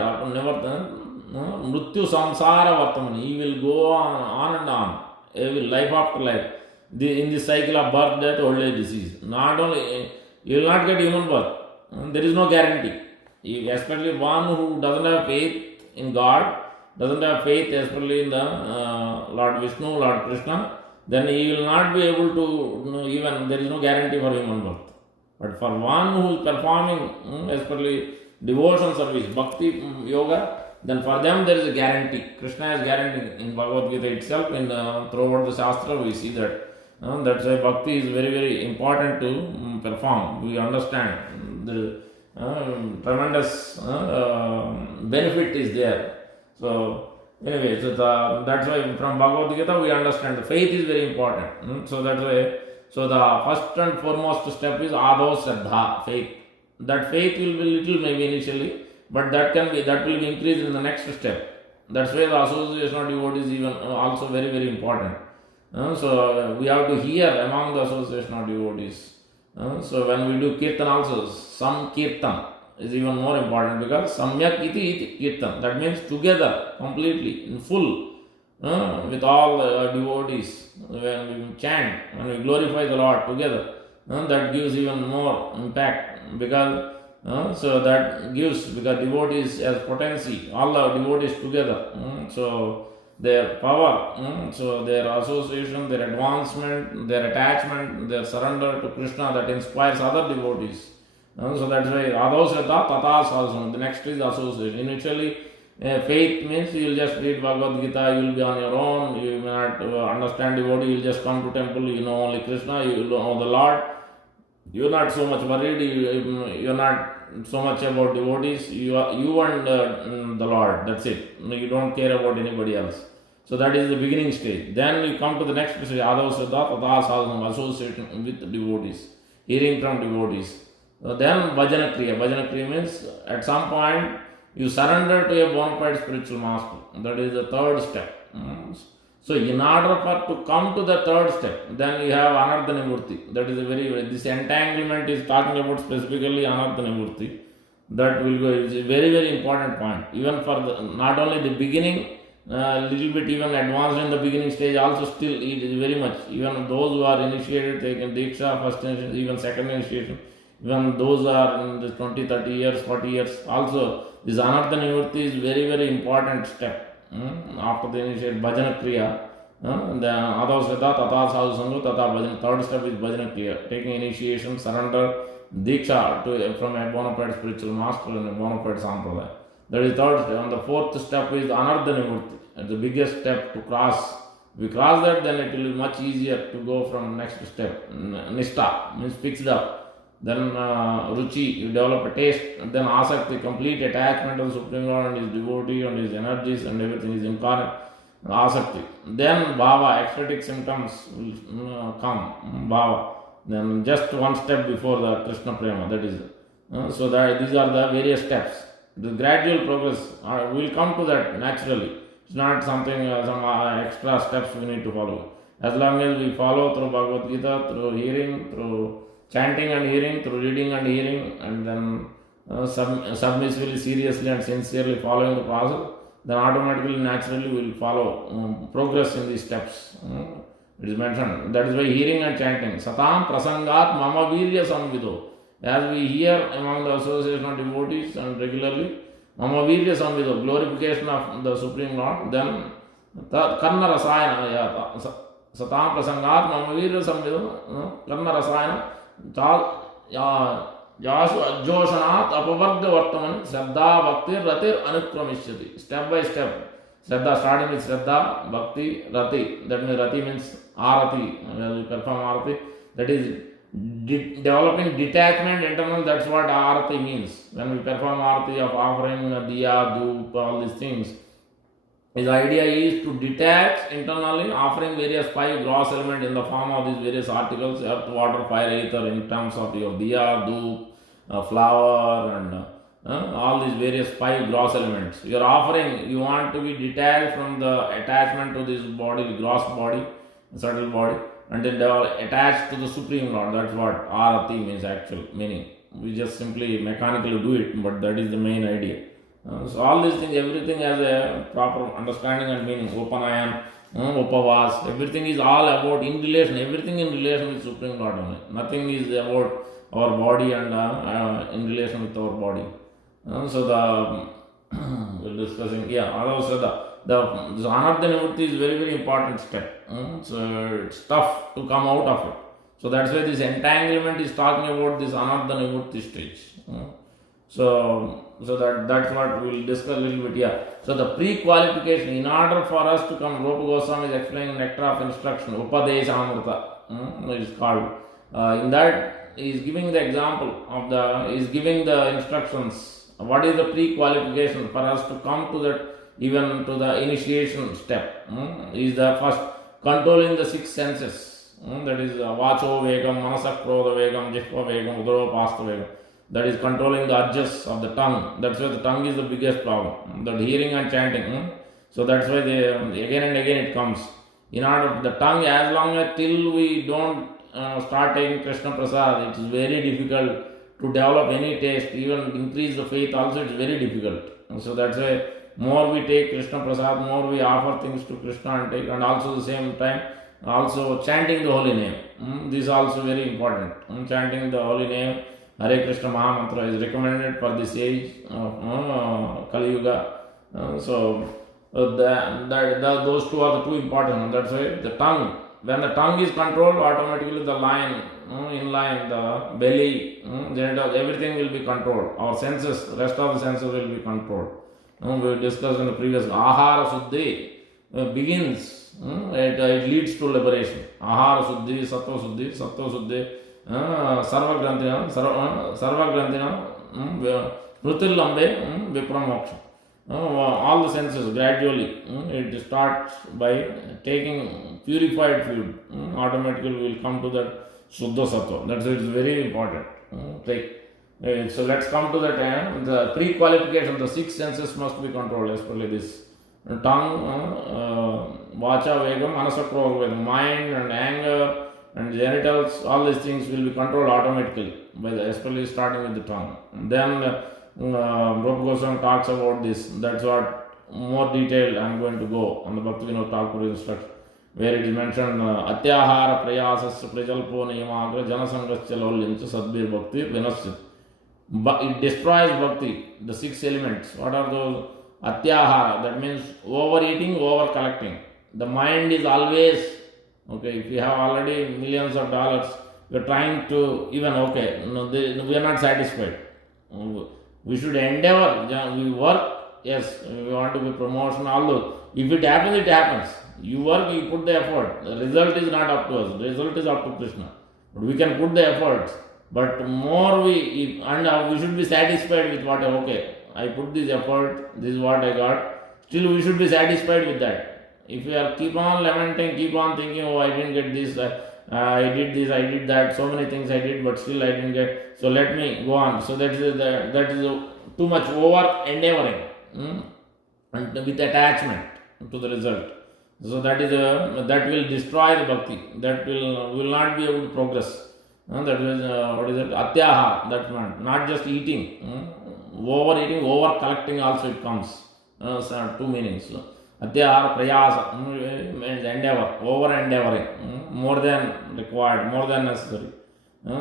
mrityu samsara vartamani, he will go on and on, every life after life, in this cycle of birth, death, old age, disease. Not only, he will not get human birth, there is no guarantee. Especially one who doesn't have faith in God, doesn't have faith especially in the Lord Vishnu, Lord Krishna, then he will not be able to, even there is no guarantee for human birth. But for one who is performing especially devotion service, bhakti yoga, then for them there is a guarantee. Krishna is guaranteeing in Bhagavad Gita itself, in throughout the Shastra we see that. That's why bhakti is very, very important to perform. We understand the tremendous benefit is there. So anyway, that's why from Bhagavad Gita we understand the faith is very important. So that's why, so the first and foremost step is adho shraddha, faith. That faith will be little maybe initially, but that will be increased in the next step. That's why the association of devotees is even also very, very important. So we have to hear among the association of devotees. So when we do kirtan also, some kirtan is even more important, because samyak iti kirtan, that means together, completely, in full, with all the devotees, when we chant, when we glorify the Lord together, that gives even more impact, because so that gives, because devotees as potency, all the devotees together, so their power, so their association, their advancement, their attachment, their surrender to Krishna, that inspires other devotees. So that's why adho shraddha tathas also. The next is association. Initially, faith means you will just read Bhagavad Gita, you will be on your own, you may not understand devotee, you will just come to temple, you know only Krishna, you know the Lord. You are not so much worried, you are not so much about devotees, you and the Lord, that's it. You don't care about anybody else. So that is the beginning stage. Then you come to the next stage, Adava Siddha, Tata Sadhanam, association with devotees, hearing from devotees. Then Bhajana Kriya. Bhajana Kriya means at some point you surrender to a bona fide spiritual master. That is the third step. So in order for to come to the third step, then you have Anartha Nimurti. That is a this entanglement is talking about specifically Anartha Nimurti. That will go, is a very, very important point. Even for not only the beginning, little bit even advanced in the beginning stage, also still it is very much. Even those who are initiated, taken Diksha, first initiation, even second initiation, even those who are in the 20, 30 years, 40 years, also this Anartha Nivritti is very, very important step. After the initiation, Bhajana Kriya, the Adavasveta, Tata Sadhu Sangha, Tata Bhajana, third step is Bhajana Kriya, taking initiation, surrender, Diksha from a bona fide spiritual master and a bona fide Sampradaya. That is third step. And the fourth step is Anartha Nivritti. It's the biggest step to cross. If we cross that, then it will be much easier to go from next step. Nishta means fixed up. Then Ruchi, you develop a taste. And then Asakti, complete attachment to the Supreme Lord and his devotee and his energies and everything is incarnate. Asakti. Then Bhava, ecstatic symptoms will come. Bhava. Then just one step before the Krishna Prema. That is. So that these are the various steps. The gradual progress, we will come to that naturally. It's not something, some extra steps we need to follow. As long as we follow through Bhagavad Gita, through hearing, through chanting and hearing, through reading and hearing, and then submissively, seriously and sincerely following the process, then automatically, naturally we will follow progress in these steps. It is mentioned. That is why hearing and chanting. Satam prasangat mama virya samvido. As we hear among the association of devotees and regularly, Mama Virya Samvido, glorification of the Supreme Lord, then Karna Rasayana, Satam Prasangat, Mama Virya Samvido, Karna Rasayana, Jashu Ajoshanat, Apavargya Vartaman, Shraddha Bhakti, Ratir Anukramishyati. Step by step. Shraddha, starting with Shraddha, Bhakti, Rati. That means Rati means Arati. When we perform Arati, that is developing detachment internal, that's what Arati means. When we perform Arati of offering Diya, Dhoop, all these things, his idea is to detach internally, offering various 5 gross elements in the form of these various articles, earth, water, fire, ether, in terms of your Diya, Dhoop, flower, and all these various 5 gross elements. You are offering, you want to be detached from the attachment to this body, gross body, subtle body, and then they are attached to the Supreme Lord. That's what Arati means, actual meaning. We just simply mechanically do it, but that is the main idea. So all these things, everything has a proper understanding and meaning. Upanayan, Upavas, everything is all about in relation, everything in relation with Supreme Lord only. Nothing is about our body and in relation with our body. So we're discussing, also the Anartha Nivritti is very, very important step. So it's tough to come out of it. So that's why this entanglement is talking about this Anartha Nivritti stage. So that's what we will discuss a little bit here. So the pre-qualification, in order for us to come, Rupa Goswami is explaining Nectar of Instruction, Upadesha Amrita, it is called. In that, he is giving the example of he is giving the instructions. What is the pre-qualification for us to come to that, even to the initiation step? Is the first controlling the 6 senses. That is Vacho Vegam, Manasak Krodha Vegam, Jihva Vegam, Udaro Pasta Vegam. That is controlling the urges of the tongue. That's why the tongue is the biggest problem. That hearing and chanting. So that's why again and again it comes. In order, the tongue, as long as till we don't start taking Krishna Prasad, it is very difficult to develop any taste, even increase the faith also, it's very difficult. So that's why more we take Krishna Prasad, more we offer things to Krishna and take, and also the same time, also chanting the holy name. This is also very important. Chanting the holy name, Hare Krishna Mahamantra is recommended for this age of Kali Yuga. Those two are the two important. That's why the tongue, when the tongue is controlled, automatically the line, inline, the belly, genitals, everything will be controlled. Our senses, rest of the senses will be controlled. We discussed in the previous, Ahara Suddhi begins, it leads to liberation. Ahara Suddhi, Sattva Suddhi, Sarva Granthina, Mrutil Lambe, Vipramoksha. all the senses gradually. It starts by taking purified food. Automatically we will come to that Shuddha Sattva. That's it's very important. So let's come to that. The pre-qualification, the six senses must be controlled, especially this tongue, vacha vegam, manasakro vegam, mind and anger and genitals, all these things will be controlled automatically, especially starting with the tongue. Then Rupa Goswami talks about this. That's what more detail I am going to go on the Bhakti Vinod Thakur instruction, where it is mentioned Atyahara Prayasasya Prajalpo Niyamagra Janasangasya Lolyamcha Sadbir Bhakti Vinasya. But it destroys bhakti, the six elements. What are those? Atyahara, that means overeating, over collecting. The mind is always, okay, if you have already millions of dollars, you are trying to even, okay, no, we are not satisfied. We should endeavor, we work, yes, we want to be promotion, all those. If it happens, it happens. You work, you put the effort. The result is not up to us, the result is up to Krishna. But we can put the effort. But more we should be satisfied with what, okay, I put this effort, this is what I got. Still we should be satisfied with that. If we are keep on lamenting, keep on thinking, oh, I didn't get this, I did this, I did that, so many things I did, but still I didn't get, so let me go on. So that is too much over endeavoring and with attachment to the result. So that will destroy the bhakti. That will not be able to progress. That is what is it? Atyaha. That one. Not just eating. Overeating, over collecting also it comes. Two meanings. Atyaha prayasa means endeavor, over endeavoring, more than required, more than necessary.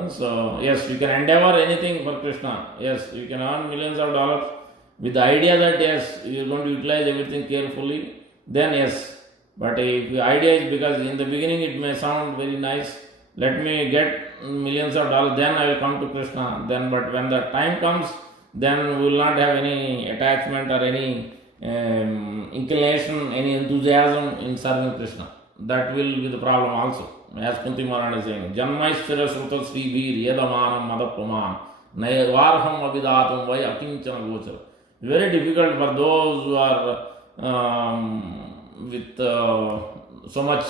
So yes, you can endeavor anything for Krishna. Yes, you can earn millions of dollars with the idea that yes, you are going to utilize everything carefully. Then yes, but if the idea is because in the beginning it may sound very nice. Let me get millions of dollars, then I will come to Krishna. Then, but when the time comes, then we will not have any attachment or any inclination, any enthusiasm in serving Krishna. That will be the problem also. As Kunti Maharani is saying, Janmaishvara Sruta Sri Veer Yadamanam Madapaman Nayvarham Avidatam Vai Akinchana Gochara. Very difficult for those who are with so much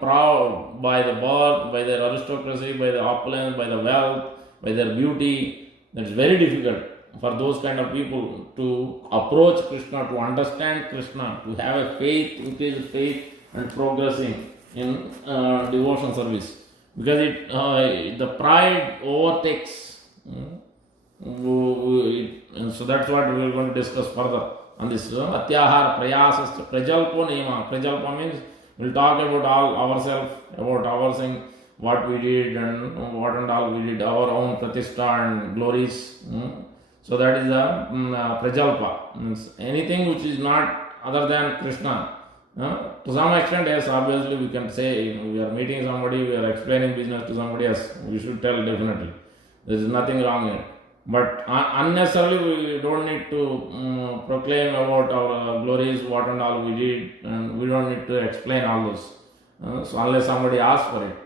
proud by the birth, by their aristocracy, by the opulence, by the wealth, by their beauty. It's very difficult for those kind of people to approach Krishna, to understand Krishna, to have a faith, increased faith and progressing in devotion service. Because the pride overtakes. So that's what we are going to discuss further on this. Atyahar prayasas prajalpo niyama. Prajalpa means we'll talk about all ourselves, about our thing, what we did and what and all we did, our own pratishtha and glories. So that is the prajalpa. Means anything which is not other than Krishna. To some extent, yes, obviously we can say we are meeting somebody, we are explaining business to somebody, yes, we should tell definitely. There is nothing wrong in it. But unnecessarily we don't need to proclaim about our glories, what and all we did, and we don't need to explain all those. So unless somebody asks for it.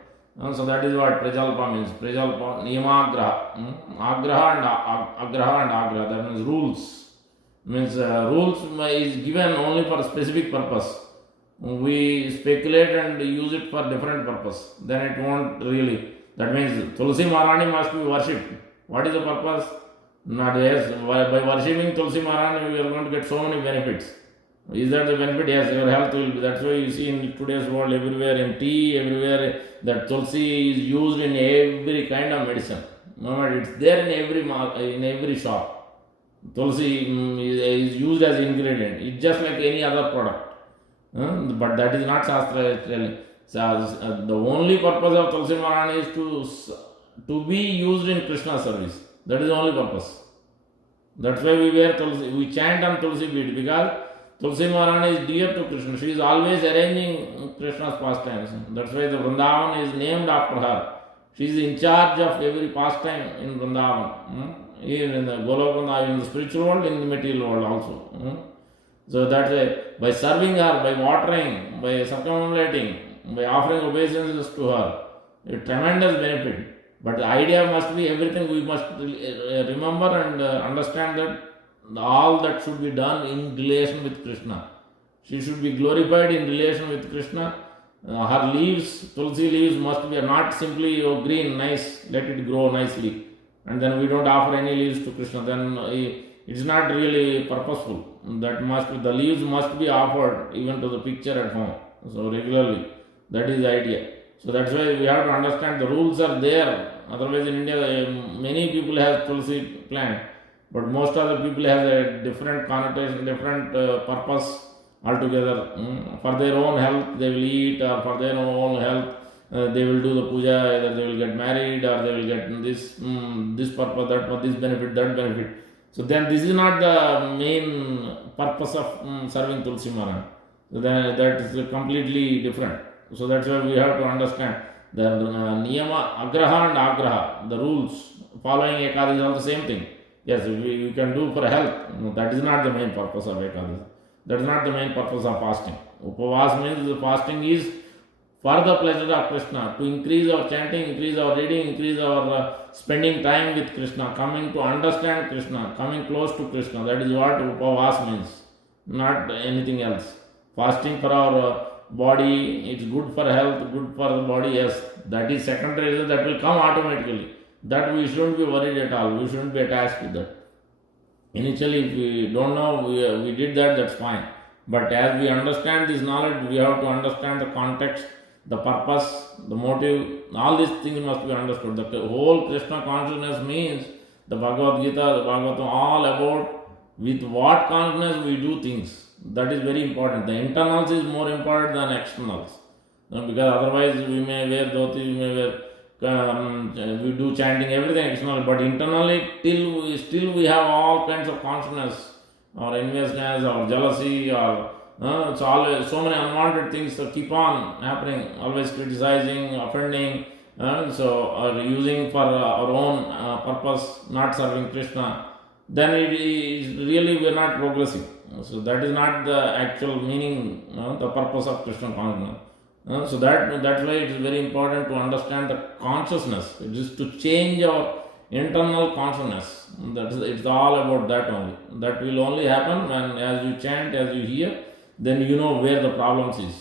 So that is what Prajalpa means. Prajalpa, Niyamagraha. Agraha and Agraha, that means rules. Means rules is given only for a specific purpose. We speculate and use it for different purpose. Then it won't really. That means Tulsi Maharani must be worshipped. What is the purpose? Not yes, by worshipping Tulsi Maharani we are going to get so many benefits. Is that the benefit? Yes, your health will be. That's why you see in today's world everywhere in tea, everywhere that Tulsi is used in every kind of medicine. No, it's there in every shop. Tulsi is used as ingredient. It's just like any other product. But that is not Shastra really. So, the only purpose of Tulsi Maharani is to be used in Krishna service. That is the only purpose. That's why we wear Tulsi. We chant on Tulsi bead because Tulsi Maharani is dear to Krishna. She is always arranging Krishna's pastimes. That's why the Vrindavan is named after her. She is in charge of every pastime in Vrindavan. Even in the Goloka, in the spiritual world, in the material world also. So that's why by serving her, by watering, by circumambulating, by offering obeisances to her, a tremendous benefit. But the idea must be everything we must remember and understand that all that should be done in relation with Krishna. She should be glorified in relation with Krishna. Her leaves, tulsi leaves, must be not simply green, nice, let it grow nicely, and then we don't offer any leaves to Krishna. Then it's not really purposeful. That must be, the leaves must be offered even to the picture at home. So regularly, that is the idea. So that's why we have to understand the rules are there. Otherwise, in India, many people have tulsi plant, but most of the people have a different connotation, different purpose altogether. For their own health, they will eat, or for their own health, they will do the puja. Either they will get married, or they will get this purpose, that this benefit, that benefit. So then, this is not the main purpose of serving Tulsi Mara. So then that is completely different. So that's why we have to understand the niyama, agraha and agraha, the rules following Ekadasi is all the same thing. Yes, we can do for health. No, that is not the main purpose of Ekadasi. That is not the main purpose of fasting. Upavas means the fasting is for the pleasure of Krishna, to increase our chanting, increase our reading, increase our spending time with Krishna, coming to understand Krishna, coming close to Krishna. That is what Upavas means, not anything else. Fasting for our body, it's good for health, good for the body, yes, that is secondary, that will come automatically. That we shouldn't be worried at all, we shouldn't be attached to that. Initially, if we don't know, we did that, that's fine. But as we understand this knowledge, we have to understand the context, the purpose, the motive, all these things must be understood. The whole Krishna consciousness means the Bhagavad Gita, the Bhagavatam, all about with what consciousness we do things. That is very important. The internals is more important than externals. Because otherwise we may wear dhoti, we may wear, we do chanting, everything external, but internally still we have all kinds of consciousness, or enviousness, or jealousy, or it's always so many unwanted things that keep on happening, always criticizing, offending, or using for our own purpose, not serving Krishna. Then it is really we are not progressing. So that is not the actual meaning, the purpose of Krishna consciousness. So that's why it is very important to understand the consciousness. It is to change our internal consciousness. It's all about that only. That will only happen when, as you chant, as you hear, then you know where the problems is.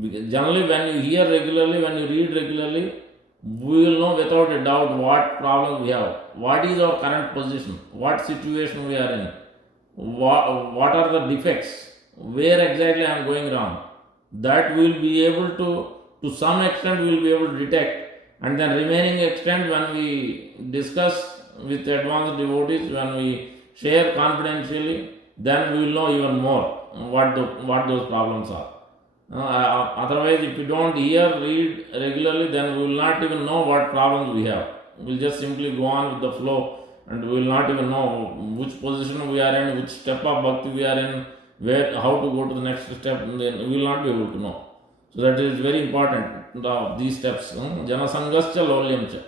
Because generally, when you hear regularly, when you read regularly, we will know without a doubt what problem we have, what is our current position, what situation we are in, what are the defects, where exactly I am going wrong. That we will be able to some extent we will be able to detect, and then remaining extent when we discuss with advanced devotees, when we share confidentially, then we will know even more what those problems are. Otherwise, if we don't read regularly, then we will not even know what problems we have. We will just simply go on with the flow, and we will not even know which position we are in, which step of bhakti we are in, how to go to the next step, and then we will not be able to know. So that is very important, these steps. Janasangascha lolyamcha.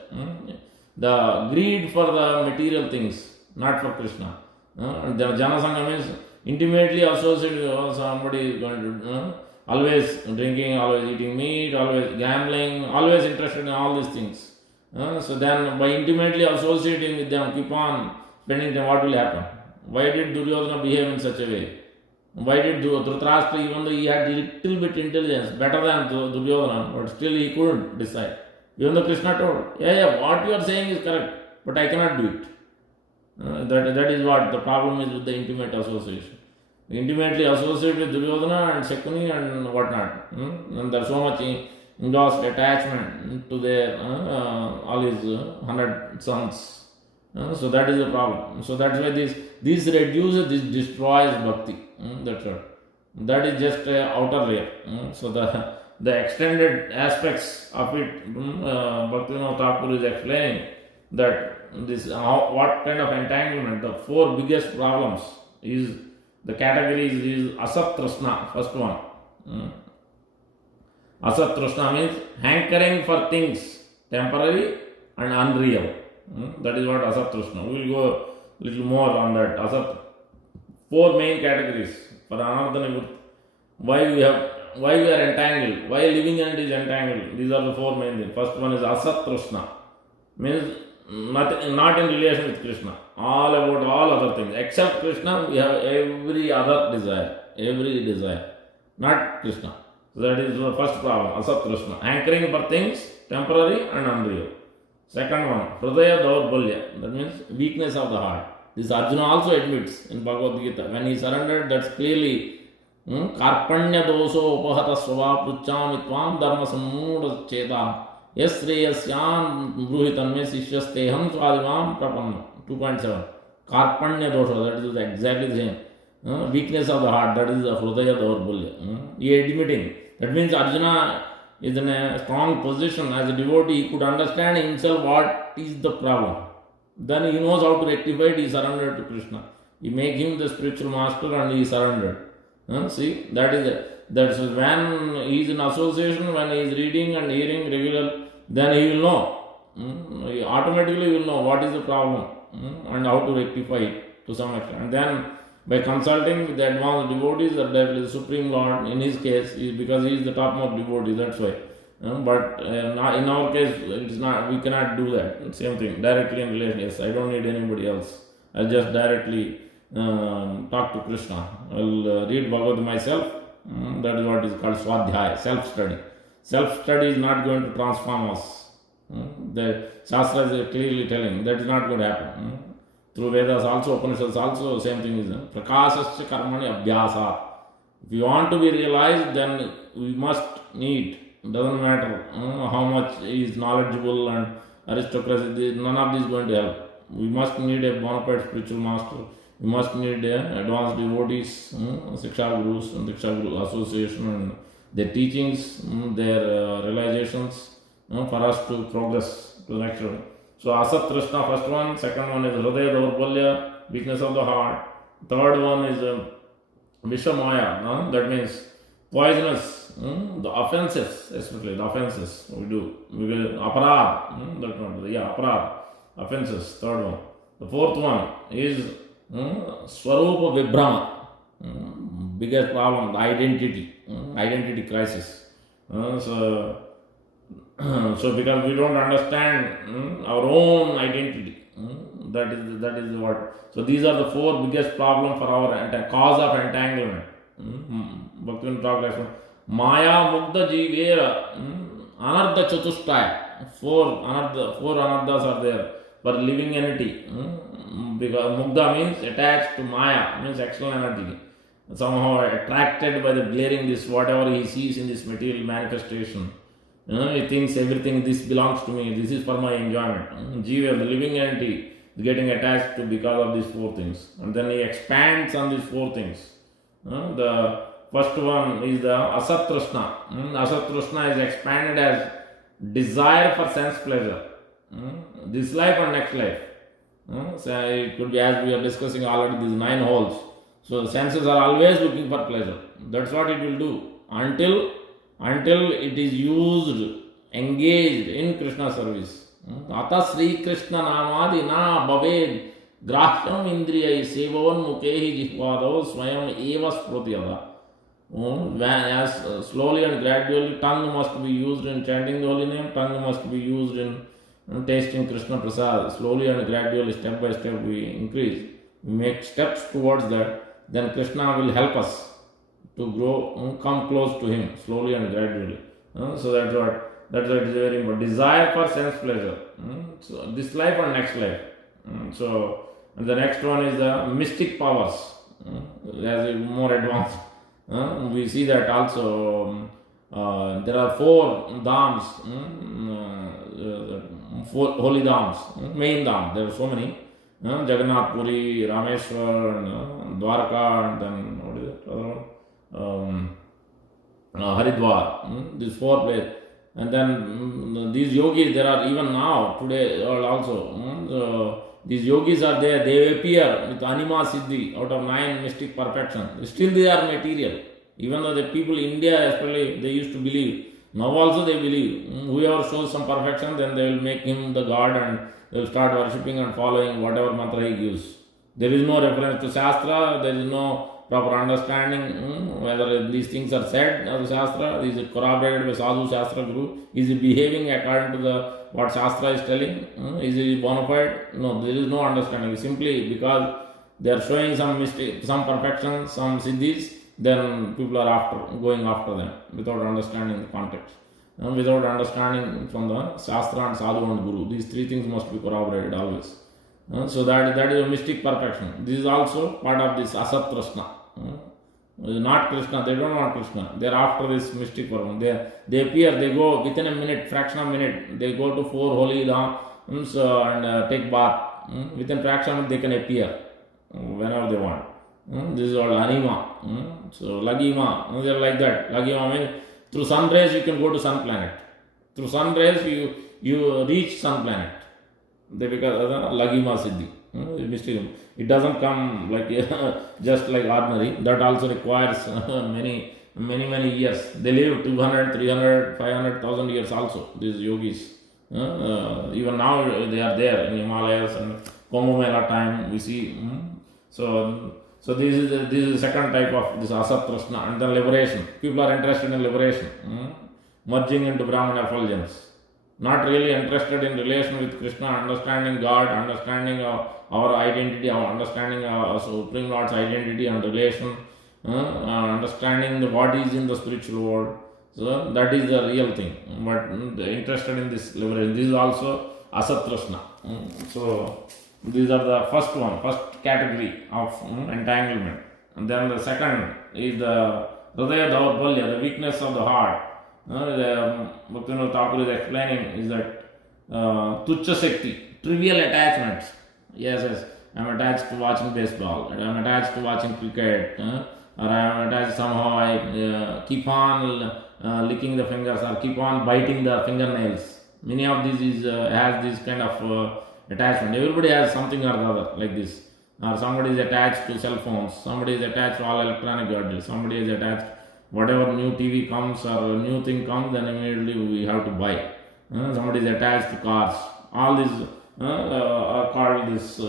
The greed for the material things, not for Krishna. Janasanga means intimately associated with somebody is going to always drinking, always eating meat, always gambling, always interested in all these things. So then by intimately associating with them, keep on spending time, what will happen? Why did Duryodhana behave in such a way? Why did Dhritarashtra, even though he had little bit intelligence, better than Duryodhana, but still he couldn't decide. Even though Krishna told, what you are saying is correct, but I cannot do it. That is what the problem is with the intimate association. Intimately associate with Duryodhana and Shakuni and whatnot. And there is so much engrossed attachment to their all his 100 sons. So that is the problem. So that's why this reduces, this destroys bhakti. That's what. That is just outer layer. So the extended aspects of it, Bhaktivinoda Thakur is explaining that what kind of entanglement, the four biggest problems is, the categories is asat trishna, first one. Asat trishna means hankering for things temporary and unreal. That is what asat trishna. We will go little more on that. Asat, four main categories for Anartha Nivritti. Why we are entangled, why living in it is entangled. These are the four main things. First one is asat trishna, means not in relation with Krishna. all about all other things. Except Krishna, we have every other desire, every desire, not Krishna. So that is the first problem, Asat Krishna. Anchoring for things temporary and unreal. Second one, Hridaya Daurbalya, that means weakness of the heart. This Arjuna also admits in Bhagavad Gita. When he surrendered, that's clearly Karpanya doso upahata swava pruchami tvam dharma sammuda cheta yasreyasyan bruhitanme sishyasteham svadivam prapanna. 2.7. Karpanya dosha, that is exactly the same. Weakness of the heart, that is the Hridaya Daurbalya. He admitting. That means Arjuna is in a strong position as a devotee. He could understand himself what is the problem. Then he knows how to rectify it. He surrendered to Krishna. He make him the spiritual master and he surrendered. See, that's when he is in association, when he is reading and hearing regular, then he will know. He automatically will know what is the problem and how to rectify it to some extent. And then by consulting with the advanced devotees, that is the Supreme Lord, in his case, because he is the topmost devotee, that's why. But in our case, it is not. We cannot do that. Same thing, directly in relation. Yes, I don't need anybody else. I'll just directly talk to Krishna. I'll read Bhagavad myself. That is what is called Swadhyaya, self-study. Self-study is not going to transform us. The Shastra is clearly telling that is not going to happen. Through Vedas also, Upanishads also, same thing is Prakasasya karmani abhyasa. If you want to be realized, then we must need. It doesn't matter how much is knowledgeable and aristocracy, none of this is going to help. We must need a bona fide spiritual master. We must need advanced devotees, Siksha Gurus and Diksha Guru Association and their teachings, their realizations for us to progress to the next level. So Asat Krishna, first one. Second one is Hridaya Daurbalya, weakness of the heart. Third one is Vishamaya, that means poisonous. The offenses, especially the offenses we do. Aparad, that one, aparad, offenses, third one. The fourth one is Swarupa Vibhrama, biggest problem, the identity crisis. So because we don't understand our own identity, that is what. So these are the four biggest problems for our cause of entanglement. Bhaktivinoda Thakur Maya Mugdha Jivera Anartha Chatushtaya. Four Anarthas are there for living entity. Because Mugdha means attached to Maya, means external energy. Somehow attracted by the glaring this, whatever he sees in this material manifestation. He thinks everything, this belongs to me, this is for my enjoyment. Jiva, the living entity, is getting attached to because of these four things. And then he expands on these four things. The first one is the Asat Trishna. Asat Trishna is expanded as desire for sense pleasure. This life and next life. So it could be, as we are discussing already, these 9 holes. So the senses are always looking for pleasure. That's what it will do until it is used, engaged in Krishna service. Ata Sri Krishna Namadi na bhaved grahyam indriyai sevavan mukehi jihvado swayam eva sprutiyada. As slowly and gradually, tongue must be used in chanting the holy name, tongue must be used in tasting Krishna Prasad. Slowly and gradually, step by step, we increase. We make steps towards that. Then Krishna will help us to grow, come close to him, slowly and gradually. So that's what is very important. Desire for sense pleasure. So this life and next life. So and the next one is the mystic powers. As more advanced. We see that also. There are 4 dhams, 4 holy dhams, main dham. There are so many. Jagannath Puri, Rameshwar, Dwarka, and then what is it? Haridwar. These 4 places. And then these yogis, there are even now, today also. These yogis are there, they appear with Anima Siddhi out of 9 mystic perfection. Still they are material. Even though the people in India especially, they used to believe. Now also they believe. Whoever shows some perfection, then they will make him the god and they will start worshipping and following whatever mantra he gives. There is no reference to Shastra, there is no proper understanding whether these things are said of the Shastra, is it corroborated by Sadhu Shastra Guru, is he behaving according to the what Shastra is telling, is he bona fide? No, there is no understanding. Simply because they are showing some mistake, some perfection, some siddhis, then people are going after them without understanding the context. Without understanding from the Shastra and Sadhu and Guru. These three things must be corroborated always. So that is a mystic perfection. This is also part of this Asat Krishna. Not Krishna, they don't want Krishna. They are after this mystic perfection. They appear, they go within a minute, fraction of a minute, they go to 4 holy dhams and take bath. Within fraction of a minute they can appear whenever they want. This is called Anima. So Lagima, they are like that. Lagima means through sun rays you can go to sun planet. Through sun rays you reach sun planet. They because Lagima Siddhi. It doesn't come like just like ordinary. That also requires many years. They live 200, 300, 500,000 years also. These yogis. Even now they are there in Himalayas and Kumbh Mela time we see. So this is the second type of this Asat Krishna, and then liberation. People are interested in liberation, merging into Brahman effulgence. Not really interested in relation with Krishna, understanding God, understanding our identity, our understanding our Supreme Lord's identity and relation, understanding what is in the spiritual world. So that is the real thing. But interested in this liberation. This is also Asat Krishna. So these are the first category of entanglement. And then the second is the Hridaya Daurbalya, the weakness of the heart. The Bhaktivinoda Thakur is explaining is that Tuchya Shakti, trivial attachments. Yes, I am attached to watching baseball, I am attached to watching cricket, or I am attached somehow, I keep on licking the fingers or keep on biting the fingernails. Many of these has this kind of attachment. Everybody has something or the other like this. Or somebody is attached to cell phones, somebody is attached to all electronic gadgets, somebody is attached whatever new TV comes or a new thing comes, then immediately we have to buy. Somebody is attached to cars. All these are called this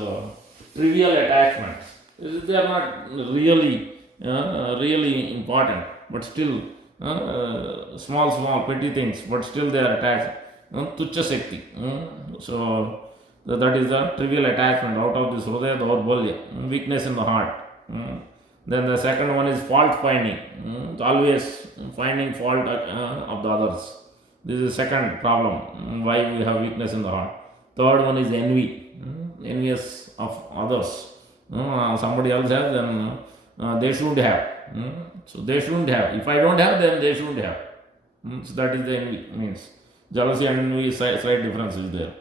trivial attachments. They are not really important, but still small petty things, but still they are attached. Tuchya Shakti. So that is the trivial attachment out of this Hridaya Daurbalya, weakness in the heart. Then the second one is fault finding. Always finding fault of the others. This is the second problem, why we have weakness in the heart. Third one is envy. Envious of others. Somebody else has, then they shouldn't have. So they shouldn't have. If I don't have, then they shouldn't have. So that is the envy means. Jealousy and envy, slight difference is there.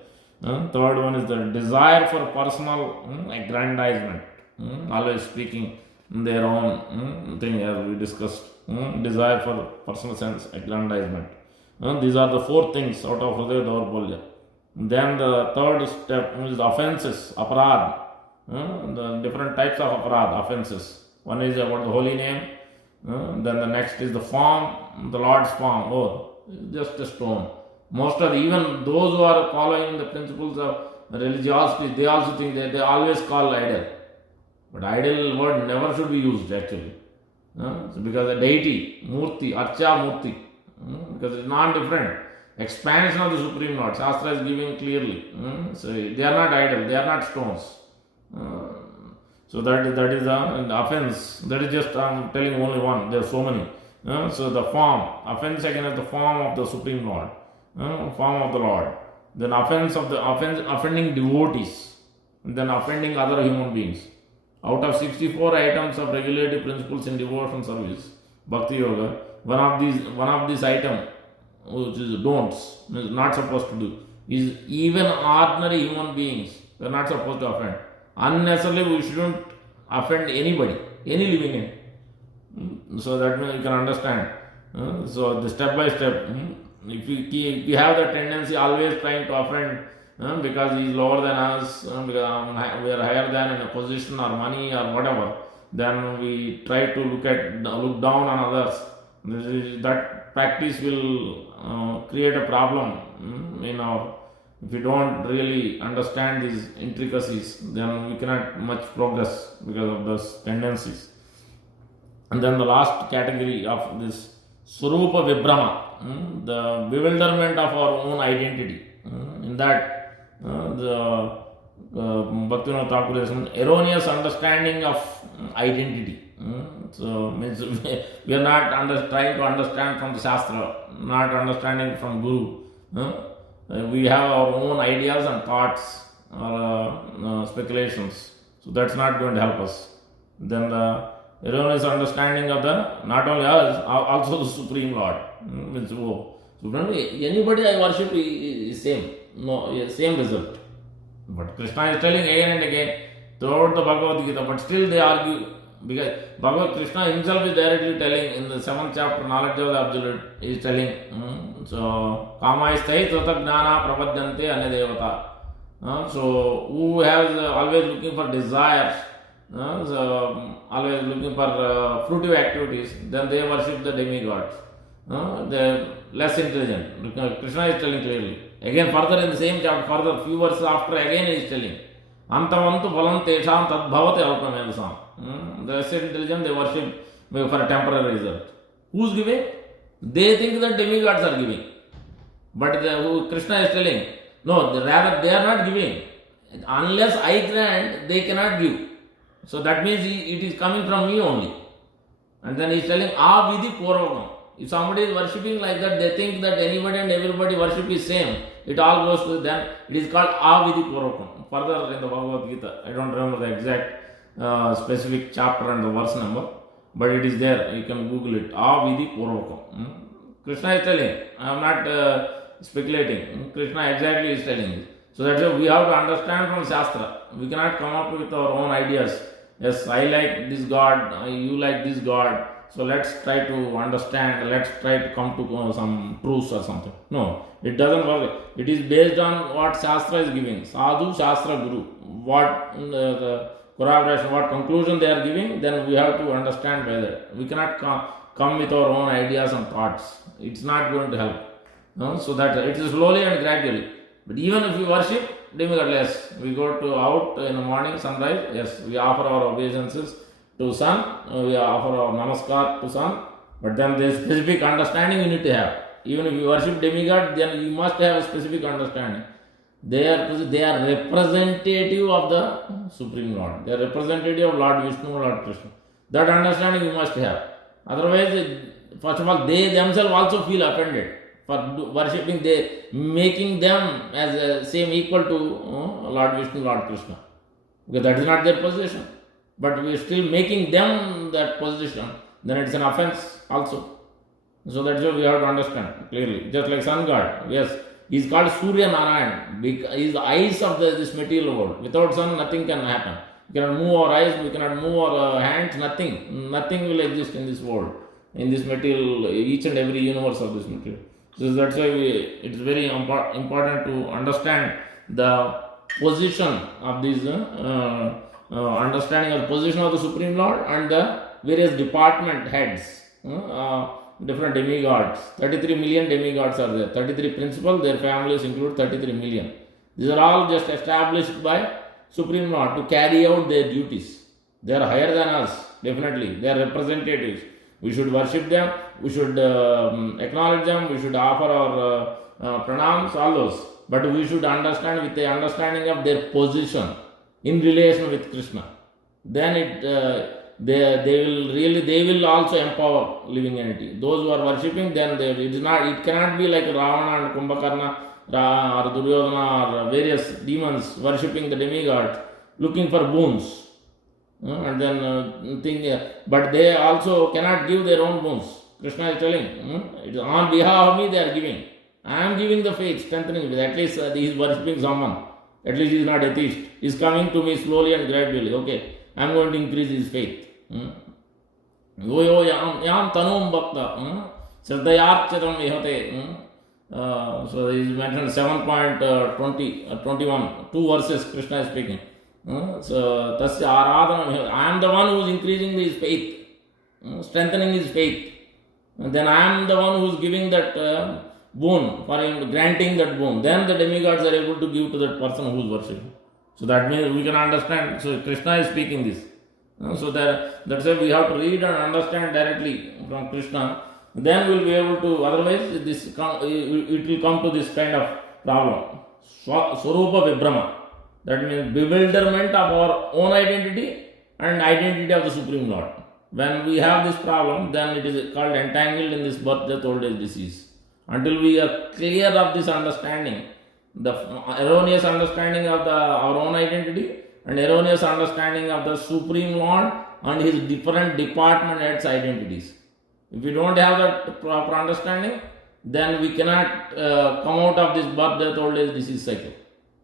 Third one is the desire for personal aggrandizement. Always speaking their own thing, as we discussed. Desire for personal sense aggrandizement. These are the 4 things out of Hridaya Daurbalya. Then the third step is offenses, aparad. The different types of aparad, offenses. One is about the holy name. Then the next is the form, the Lord's form. Oh, just a stone. Most of even those who are following the principles of religiosity, they also think that they always call idol. But idol word never should be used actually. So because the deity, Murti, Archa Murti, because it's non-different. Expansion of the Supreme Lord. Shastra is giving clearly. So they are not idol, they are not stones. So that is the offense. That is just, I am telling only one. There are so many. So the form, offense against the form of the Supreme Lord. Form of the Lord. Then offending devotees. Then offending other human beings. Out of 64 items of regulative principles in devotion service, Bhakti Yoga, one of these items, which is don'ts, is not supposed to do, is even ordinary human beings, they are not supposed to offend. Unnecessarily, we shouldn't offend anybody, any living entity. So that you can understand. So the step by step, if you have the tendency always trying to offend because he is lower than us, because we are higher than in a position or money or whatever, then we try to look down on others. That practice will create a problem if we don't really understand these intricacies, then we cannot much progress because of those tendencies. And then the last category of this Surupa Vibrama, the bewilderment of our own identity. In that, the Bhaktivinoda Thakur is an erroneous understanding of identity. So, means we are not trying to understand from the Shastra, not understanding from Guru. We have our own ideas and thoughts or speculations. So, that's not going to help us. Then the erroneous understanding of the, not only us, also the Supreme Lord. Means, anybody I worship is same. No, same result. But Krishna is telling again and again throughout the Bhagavad Gita, but still they argue, because Krishna himself is directly telling in the 7th chapter, Knowledge of the Absolute, he is telling, so, Kama is tai tvata jnana prapadyante anadevata. So, who has always looking for desires, so always looking for fruitive activities, then they worship the demigods. They are less intelligent. Krishna is telling clearly. Again, further in the same chapter, further few verses after, again he is telling, Antavantu phalam tesham tadbhavate alpamedasam. The less intelligent, they worship for a temporary result. Who is giving? They think that demigods are giving. But Krishna is telling, no, rather they are not giving. Unless I grant, they cannot give. So that means it is coming from me only. And then he is telling, Avidhi Purvakam. If somebody is worshipping like that, they think that anybody and everybody worship is same. It all goes to them. It is called Avidhi Purvakam. Further in the Bhagavad Gita, I don't remember the exact specific chapter and the verse number, but it is there. You can Google it. Avidhi Purvakam. Krishna is telling. I am not speculating. Krishna exactly is telling this. So that's why we have to understand from Shastra. We cannot come up with our own ideas. Yes, I like this God, you like this God. So let's try to understand, let's try to come to some truths or something. No, it doesn't work. It is based on what Shastra is giving. Sadhu, Shastra, Guru. What the corroboration, what conclusion they are giving, then we have to understand by that. We cannot come with our own ideas and thoughts. It's not going to help. No? So that it is slowly and gradually. But even if we worship demigodless, we go to out in the morning, sunrise, yes, we offer our obeisances to sun, we offer our namaskar to sun, but then there is specific understanding you need to have. Even if you worship demigod, then you must have a specific understanding. They are representative of the Supreme Lord. They are representative of Lord Vishnu, Lord Krishna. That understanding you must have. Otherwise, first of all, they themselves also feel offended for worshipping, they making them as same equal to Lord Vishnu, Lord Krishna. Because that is not their position. But we are still making them that position, then it's an offense also. So that's what we have to understand clearly. Just like sun god, yes, he is called Surya Narayan. He is the eyes of this material world. Without sun, nothing can happen. We cannot move our eyes, we cannot move our hands, nothing. Nothing will exist in this world, in this material, each and every universe of this material. So that's why it is very important to understand the position of these, understanding of the position of the Supreme Lord and the various department heads, different demigods. 33 million demigods are there. 33 principal, their families include 33 million. These are all just established by Supreme Lord to carry out their duties. They are higher than us, definitely. They are representatives. We should worship them, we should acknowledge them, we should offer our pranams, all those. But we should understand with the understanding of their position in relation with Krishna. Then they will also empower living entity. Those who are worshipping, then it cannot be like Ravana and Kumbhakarna or Duryodhana or various demons worshipping the demigods, looking for boons. And then but they also cannot give their own boons. Krishna is telling, it is on behalf of me they are giving. I am giving the faith, strengthening it. At least he is worshipping someone. At least he is not atheist. He is coming to me slowly and gradually. Okay, I am going to increase his faith. Yo yam tanum bhakta sraddhayarchatam ihate. So he is mentioned 7.20 21. 2 verses Krishna is speaking. So tasya aradhanam. I am the one who is increasing his faith, strengthening his faith. And then I am the one who is giving that boon, for him, granting that boon. Then the demigods are able to give to that person who is worshipping. So that means we can understand. So Krishna is speaking this. So that's why we have to read and understand directly from Krishna. Then we'll be able to. Otherwise, it will come to this kind of problem. Swarupa Vibhrama. That means bewilderment of our own identity and identity of the Supreme Lord. When we have this problem, then it is called entangled in this birth, death, old age, disease. Until we are clear of this understanding, the erroneous understanding of our own identity and erroneous understanding of the Supreme Lord and his different department heads' identities. If we don't have that proper understanding, then we cannot come out of this birth, death, old age, disease cycle.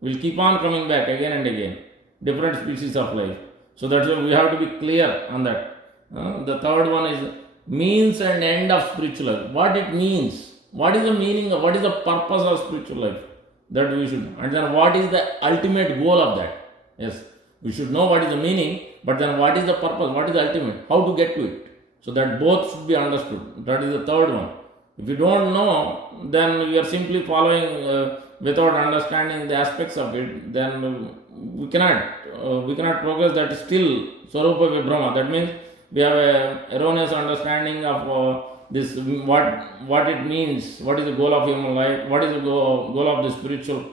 We'll keep on coming back again and again, different species of life. So that's why we have to be clear on that. The third one is means and end of spiritual life. What it means, what is the meaning, what is the purpose of spiritual life? That we should, and then what is the ultimate goal of that? Yes, we should know what is the meaning, but then what is the purpose, what is the ultimate, how to get to it. So that both should be understood. That is the third one. If you don't know, then we are simply following without understanding the aspects of it, then we cannot progress. That is still Swarupa Vibhrama. That means we have a erroneous understanding of this, what it means, what is the goal of human life, what is the goal of the spiritual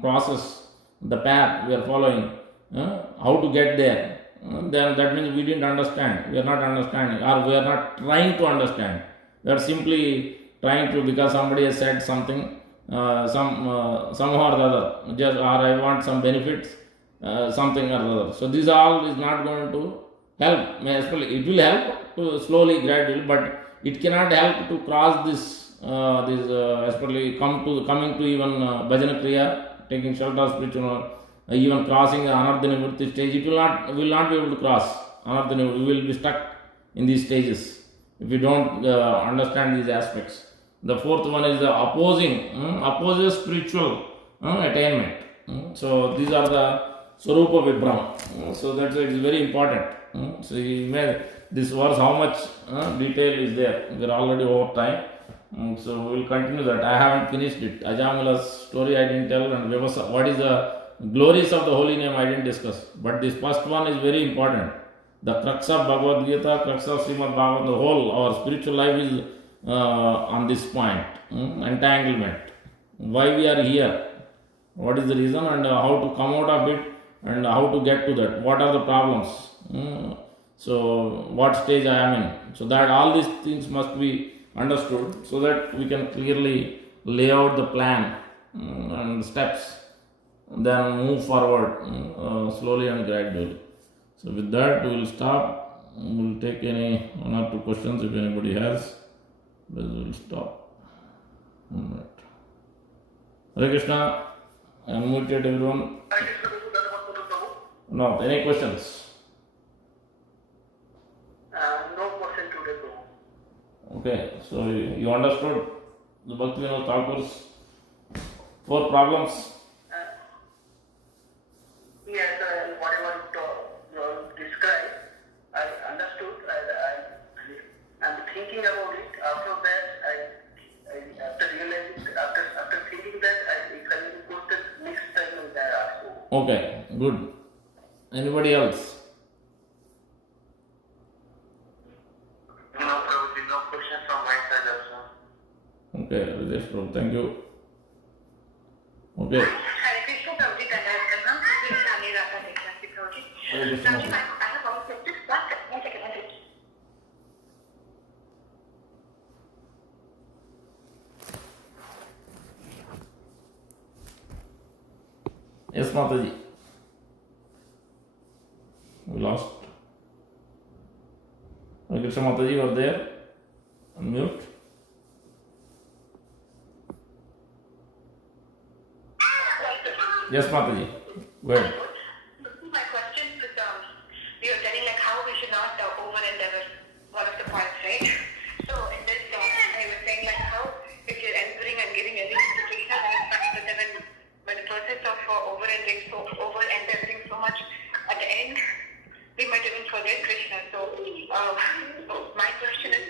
process, the path we are following, how to get there. Then that means we didn't understand, we are not understanding, or we are not trying to understand. We are simply trying to, because somebody has said something, somehow or the other, just, or I want some benefits, something or the other. So this all is not going to help. It will help to slowly, gradually, but it cannot help to cross this, especially coming to even bhajana kriya, taking shelter of spiritual, even crossing the Anartha Nivritti stage. It will not be able to cross Anartha Nivritti. We will be stuck in these stages if we don't understand these aspects. The fourth one is the opposes spiritual attainment. So these are the Swarupa Vibhrama. So that's why it is very important. So this verse, how much detail is there? We are already over time. So we will continue that. I haven't finished it. Ajamila's story I didn't tell, and Vyavasa, what is the glories of the holy name I didn't discuss. But this first one is very important. The crux of Bhagavad Gita, crux of Srimad Bhagavatam, the whole, our spiritual life is on this point. Entanglement. Why we are here? What is the reason, and how to come out of it, and how to get to that? What are the problems? So what stage I am in? So that all these things must be understood, so that we can clearly lay out the plan and steps, and then move forward slowly and gradually. So with that, we will stop. We will take any one or two questions if anybody has. We will stop. Right. Hare Krishna. Unmuted everyone. No, any questions? No question today, bro. Okay, so you understood the Bhaktivinoda Thakur's 4 problems? Yes, whatever you described, I understood. I'm thinking about it. After that, after realizing, after thinking that, if I will put the next time in there also. Okay, good. Anybody else? No, Prabhuji, no question from my side also. Okay, Rajesh Prabhu, thank you. Okay. Hare Krishna, Prabhuji, Kandayakanam. This is Anarthas, Prabhuji. Hare Krishna. Prabhuji, I have one question. One second. Yes, Mataji. We lost. Hare Krishna Mataji, you are there? Unmute. Yes, Mataji. Go ahead. My question is, we are telling like how we should not over endeavor one of the points, right? So in this, I was saying like how if you're entering and giving everything to Krishna, but then when the process of over endeavoring so much, at the end we might even forget Krishna. So my question is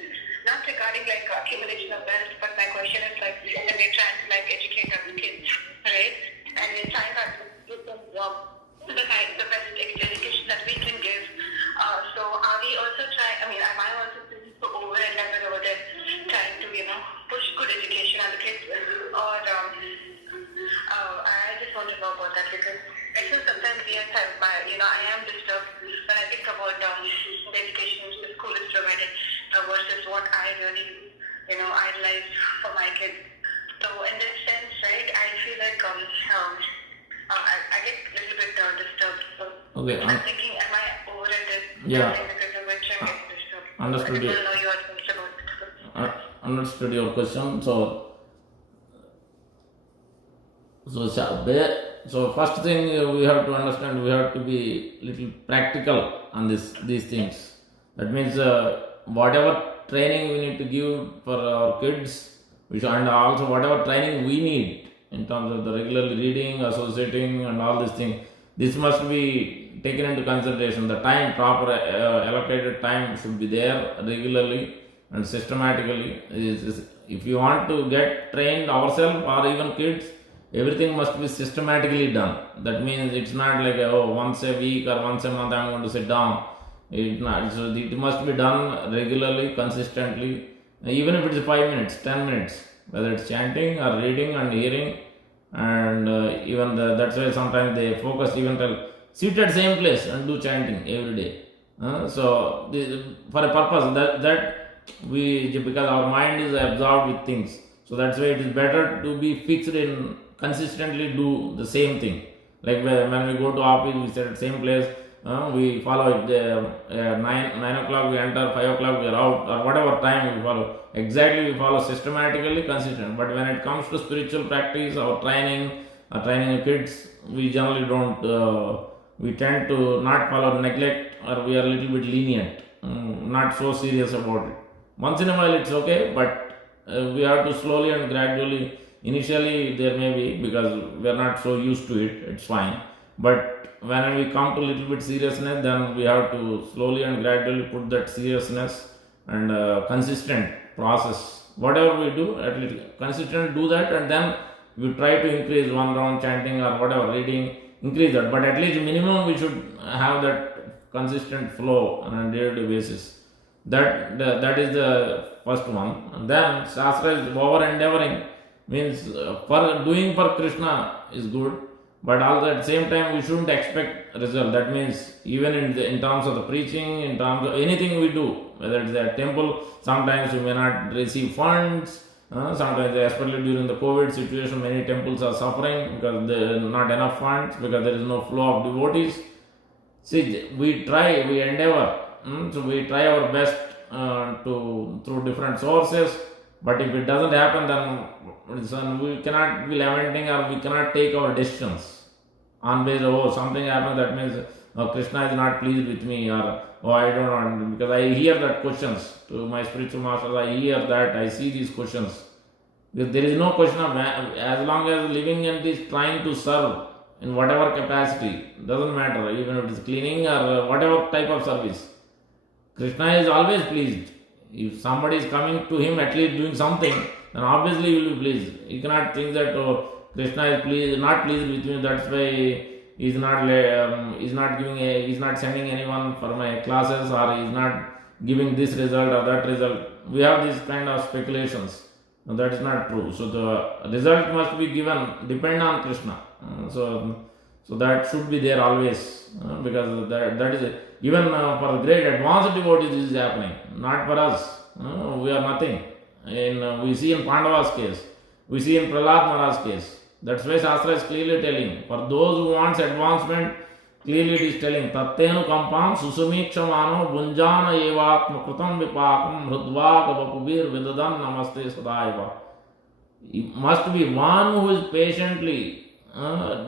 not regarding like accumulation of wealth, but my question is like when we're trying to like educate our kids, right? And we're trying to give them the best education that we can give. that, because I feel sometimes, yes, I am disturbed when I think about the education the school is provided versus what I really, idolize for my kids. So in that sense, right, I feel like I get a little bit disturbed. So Okay. I'm thinking, am I over at this? Yeah. Because of which I'm getting disturbed. Understood. I don't know your thoughts about it. Understood your question. So first thing we have to understand, we have to be little practical on these things. That means whatever training we need to give for our kids, and also whatever training we need in terms of the regularly reading, associating, and all these things, this must be taken into consideration. The time, proper allocated time should be there regularly and systematically. If you want to get trained ourselves or even kids, everything must be systematically done. That means it's not like once a week or once a month I'm going to sit down. It's not. So it must be done regularly, consistently, even if it's 5 minutes, 10 minutes, whether it's chanting or reading and hearing. And that's why sometimes they focus, even tell, sit at same place and do chanting every day. For a purpose because our mind is absorbed with things. So that's why it is better to be fixed in consistently do the same thing. Like when we go to office, we sit at same place, we follow it. 9 o'clock we enter, 5 o'clock we are out, or whatever time we follow. Exactly, we follow systematically, consistent. But when it comes to spiritual practice or training kids, we generally don't. We tend to not follow, neglect, or we are a little bit lenient, not so serious about it. Once in a while it's okay, but we have to slowly and gradually. Initially there may be, because we are not so used to it, it's fine. But when we come to a little bit seriousness, then we have to slowly and gradually put that seriousness and consistent process. Whatever we do, at least consistent do that, and then we try to increase one round chanting or whatever, reading, increase that. But at least minimum we should have that consistent flow on a day-to-day basis. That is the first one. And then Shastra is over endeavoring, means for Krishna is good, but also at the same time we shouldn't expect result. That means even in terms of the preaching, in terms of anything we do, whether it's a temple, sometimes we may not receive funds. Sometimes, especially during the COVID situation, many temples are suffering because there are not enough funds, because there is no flow of devotees. See, we endeavor. So we try our best through different sources. But if it doesn't happen, then we cannot be lamenting, or we cannot take our decisions on base of something happened, that means Krishna is not pleased with me, or I don't know, because I hear that questions to my spiritual masters. I hear that, I see these questions. Because there is no question of, as long as living and is trying to serve in whatever capacity, doesn't matter, even if it is cleaning or whatever type of service, Krishna is always pleased. If somebody is coming to him at least doing something, then obviously he will be pleased. You cannot think that Krishna is not pleased with me, that's why he's not sending anyone for my classes, or he's not giving this result or that result. We have these kind of speculations. No, that is not true. So the result must be given, depend on Krishna. So that should be there always, because that is it. Even for great advanced devotees this is happening, not for us. We are nothing. We see in Pandava's case, we see in Prahlad Maharaj's case. That's why Shastra is clearly telling, for those who wants advancement, clearly it is telling, Tattenu kampam susumikshamano bunjana evatma krutam vipakam hrudvaka vapubir vidadan namaste sadaiva. It must be one who is patiently,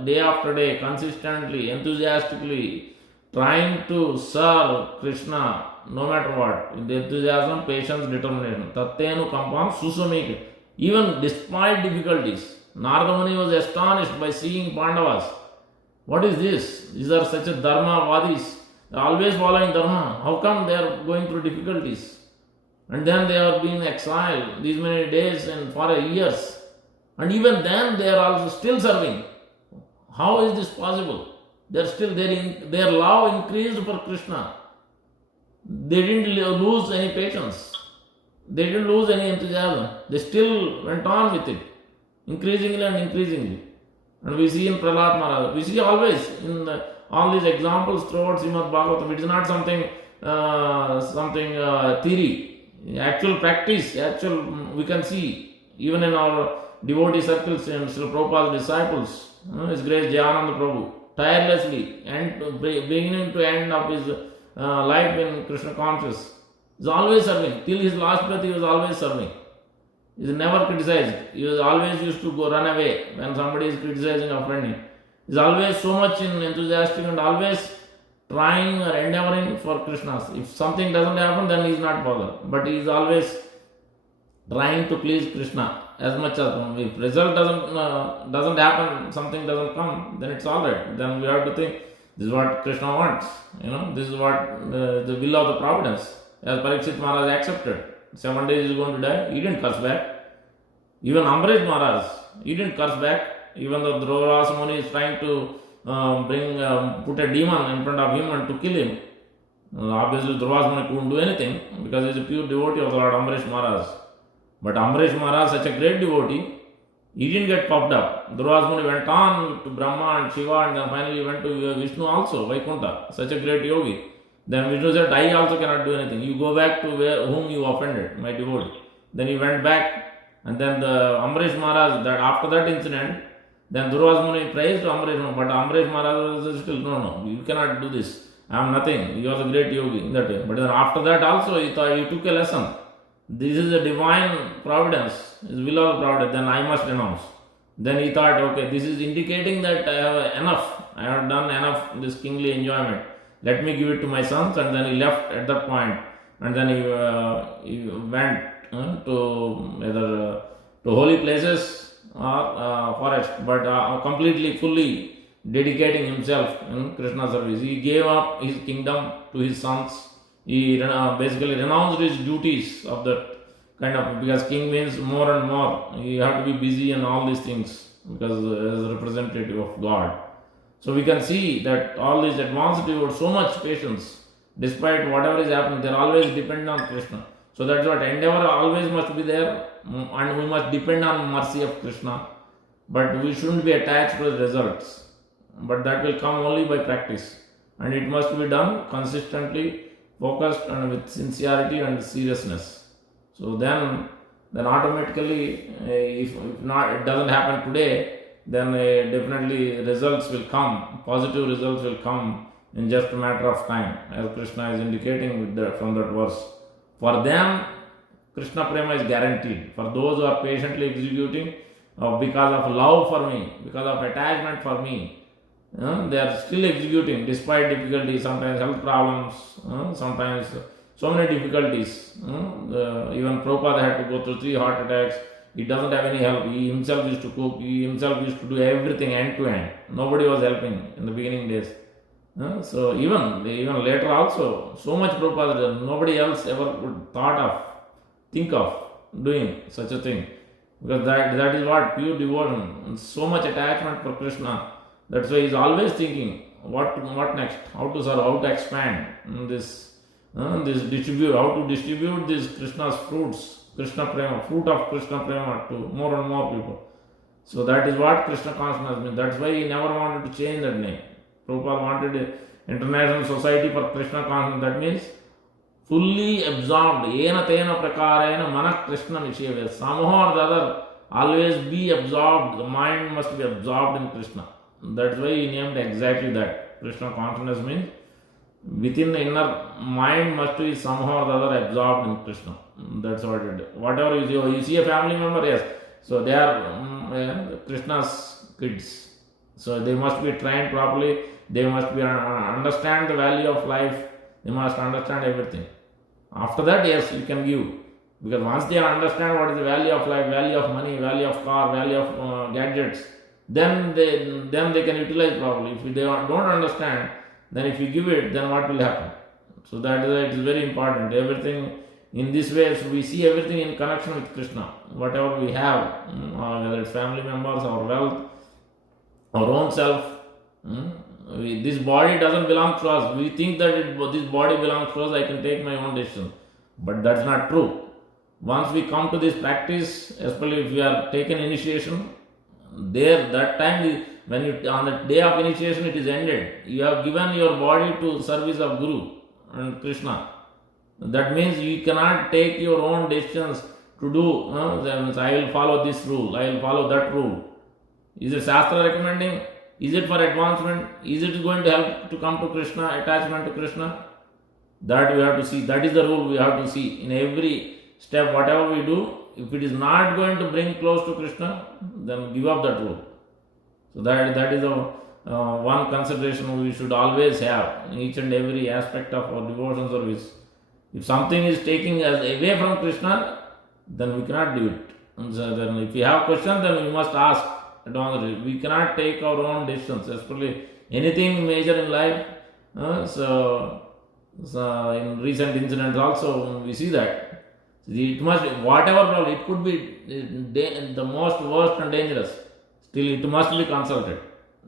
day after day, consistently, enthusiastically trying to serve Krishna no matter what, with enthusiasm, patience, determination. Tattenu kampam susumik. Even despite difficulties, Narada Muni was astonished by seeing Pandavas. What is this? These are such a dharma-vadis. They are always following dharma. How come they are going through difficulties? And then they are being exiled these many days and for years. And even then they are also still serving. How is this possible? They are still their love increased for Krishna. They didn't lose any patience. They didn't lose any enthusiasm. They still went on with it, increasingly and increasingly. And we see in Prahlad Maharaj, we see always in all these examples throughout Srimad Bhagavatam, it is not something theory, actual practice, actual we can see even in our devotee circles and Srila Prabhupada's disciples, His Grace Jayananda Prabhu, tirelessly and beginning to end of his life in Krishna conscious, is always serving. Till his last breath, he was always serving. He is never criticized. He was always used to go run away when somebody is criticizing or friendly. He is always so much enthusiastic and always trying or endeavoring for Krishna. If something doesn't happen, then he is not bothered. But he is always trying to please Krishna as much as if result doesn't happen, something doesn't come, then it's all right. Then we have to think this is what Krishna wants. This is what the will of the providence. As Parikshit Maharaj accepted, 7 days he is going to die. He didn't curse back. Even Ambaresh Maharaj, he didn't curse back. Even though Dhruva Muni is trying to put a demon in front of him and to kill him. Obviously, Dhruva Muni couldn't do anything because he is a pure devotee of the Lord Ambaresh Maharaj. But Ambaresh Maharaj, such a great devotee, he didn't get puffed up. Dhruva Muni went on to Brahma and Shiva and then finally went to Vishnu also, Vaikuntha, such a great yogi. Then Vishnu said, I also cannot do anything. You go back to whom you offended, my devotee. Then he went back and then the Ambaresh Maharaj, that after that incident, then Dhruva Muni praised Ambaresh Maharaj, but Ambaresh Maharaj was still, no, you cannot do this. I am nothing. You are the great yogi in that way. But then after that also he thought, he took a lesson. This is a divine providence, his will of the providence, then I must renounce. Then he thought, okay, this is indicating that I have enough, I have done enough this kingly enjoyment. Let me give it to my sons. And then he left at that point. And then he went to either to holy places or forest, but completely, fully dedicating himself in Krishna service. He gave up his kingdom to his sons. He basically renounced his duties of that kind of, because king means more and more. You have to be busy and all these things because as a representative of God. So we can see that all these advanced devotees, so much patience, despite whatever is happening, they are always dependent on Krishna. So that's what endeavor always must be there, and we must depend on mercy of Krishna. But we shouldn't be attached to the results. But that will come only by practice, and it must be done consistently, focused and with sincerity and seriousness. So then automatically, if not, it doesn't happen today, then definitely results will come, positive results will come in just a matter of time, as Krishna is indicating from that verse. For them, Krishna Prema is guaranteed. For those who are patiently executing because of love for me, because of attachment for me, they are still executing despite difficulties, sometimes health problems, sometimes so many difficulties. Even Prabhupada had to go through 3 heart attacks. He doesn't have any help. He himself used to cook. He himself used to do everything end to end. Nobody was helping in the beginning days. So even later also, so much Prabhupada, nobody else ever would think of doing such a thing. Because that is what pure devotion, and so much attachment for Krishna. That's why he is always thinking, what next? How to serve? How to expand this distribute? How to distribute this Krishna's fruits, Krishna Prema, fruit of Krishna Prema to more and more people. So that is what Krishna consciousness means. That's why he never wanted to change that name. Prabhupada wanted an international society for Krishna consciousness. That means fully absorbed. Ena tena prakarena mana Krishna nisheva. Somehow or the other, always be absorbed. The mind must be absorbed in Krishna. That's why he named exactly that. Krishna consciousness means within the inner mind must be somehow or the other absorbed in Krishna. That's what it is. Whatever you see a family member, yes. So they are Krishna's kids. So they must be trained properly. They must be understand the value of life. They must understand everything. After that, yes, you can give. Because once they understand what is the value of life, value of money, value of car, value of gadgets, then they can utilize properly. If they don't understand, then if you give it, then what will happen? So that is why it is very important. Everything in this way, so we see everything in connection with Krishna. Whatever we have, whether it's family members, our wealth, our own self, this body doesn't belong to us. We think that this body belongs to us, I can take my own decision. But that's not true. Once we come to this practice, especially if we are taken initiation, There, that time, when you, on the day of initiation, it is ended. You have given your body to service of Guru and Krishna. That means you cannot take your own decisions to do, I will follow this rule, I will follow that rule. Is it Shastra recommending? Is it for advancement? Is it going to help to come to Krishna, attachment to Krishna? That we have to see. That is the rule we have to see. In every step, whatever we do, if it is not going to bring close to Krishna, then give up that rule. So that is a one consideration we should always have in each and every aspect of our devotion service. If something is taking us away from Krishna, then we cannot do it. And so then if we have questions, then we must ask. We cannot take our own decisions, especially anything major in life. So in recent incidents also we see that it must, whatever problem, it could be the most worst and dangerous, still it must be consulted.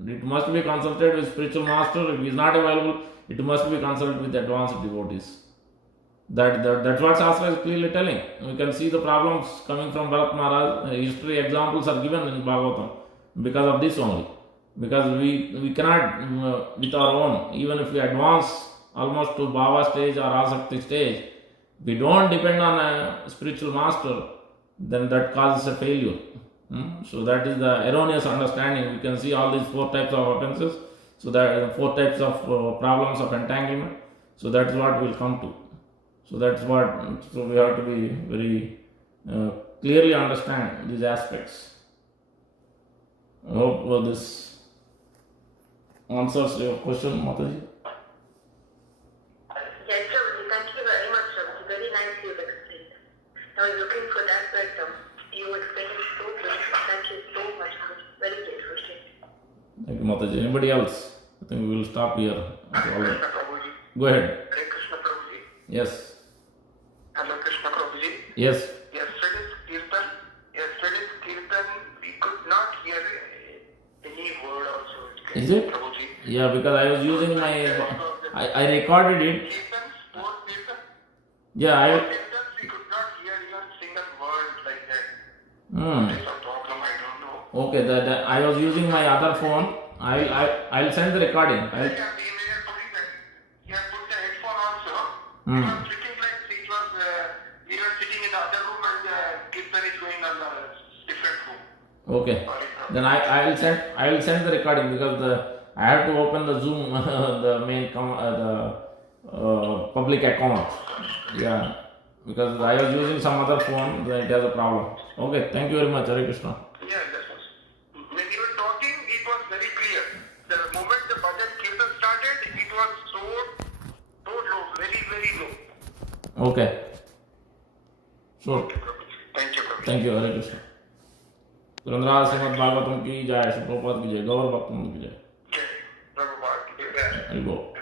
It must be consulted with spiritual master. If he is not available, it must be consulted with advanced devotees. That's what Shastra is clearly telling. We can see the problems coming from Bharat Maharaj. History examples are given in Bhagavatam because of this only. Because we cannot with our own, even if we advance almost to Bhava stage or Asakti stage, we don't depend on a spiritual master, then that causes a failure. So that is the erroneous understanding. We can see all these 4 types of offenses. So that 4 types of problems of entanglement. So that's what we'll come to. So we have to be very clearly understand these aspects. I hope this answers your question, Mataji. Yes, sir. Thank you very much, sir. It's very nice you explained. I was looking for that, but you explained it so well. Thank you so much. I'm very grateful. Thank you, Mataji. Anybody else? I think we will stop here. Krishna Prabhuji. Go ahead. Hare Krishna Prabhuji. Yes. Hello Krishna Prabhuji. Yes. Yesterday's Kirtan, we could not hear any word also. Is it? Prabhuji. Yeah, because I was using my, I recorded it. Kirtans, 4 Kirtans. Yeah, Kirtans, we could not hear even single word like that. There's a problem, I don't know. Okay, I was using my other phone. I'll send the recording. Yeah, we were putting that. You have put the headphone also. It was sitting like it was. We were sitting in the other room and the Kirtan is going on the different room. Okay. Then I will send the recording because I have to open the Zoom, the main the public account. Yeah, because I was using some other phone, then it has a problem. Okay, thank you very much, Hare Krishna. Yeah, that was. When you were talking, it was very clear. The moment the bhajan Kirtan started, it was so low, very, very low. Okay. So, Thank you, Prabhuji. thank you, Hare Krishna. Srimad Bhagavatam की जय, Prabhupada की जय, गौर भक्तों की जय. Prabhupada. Hare Bol.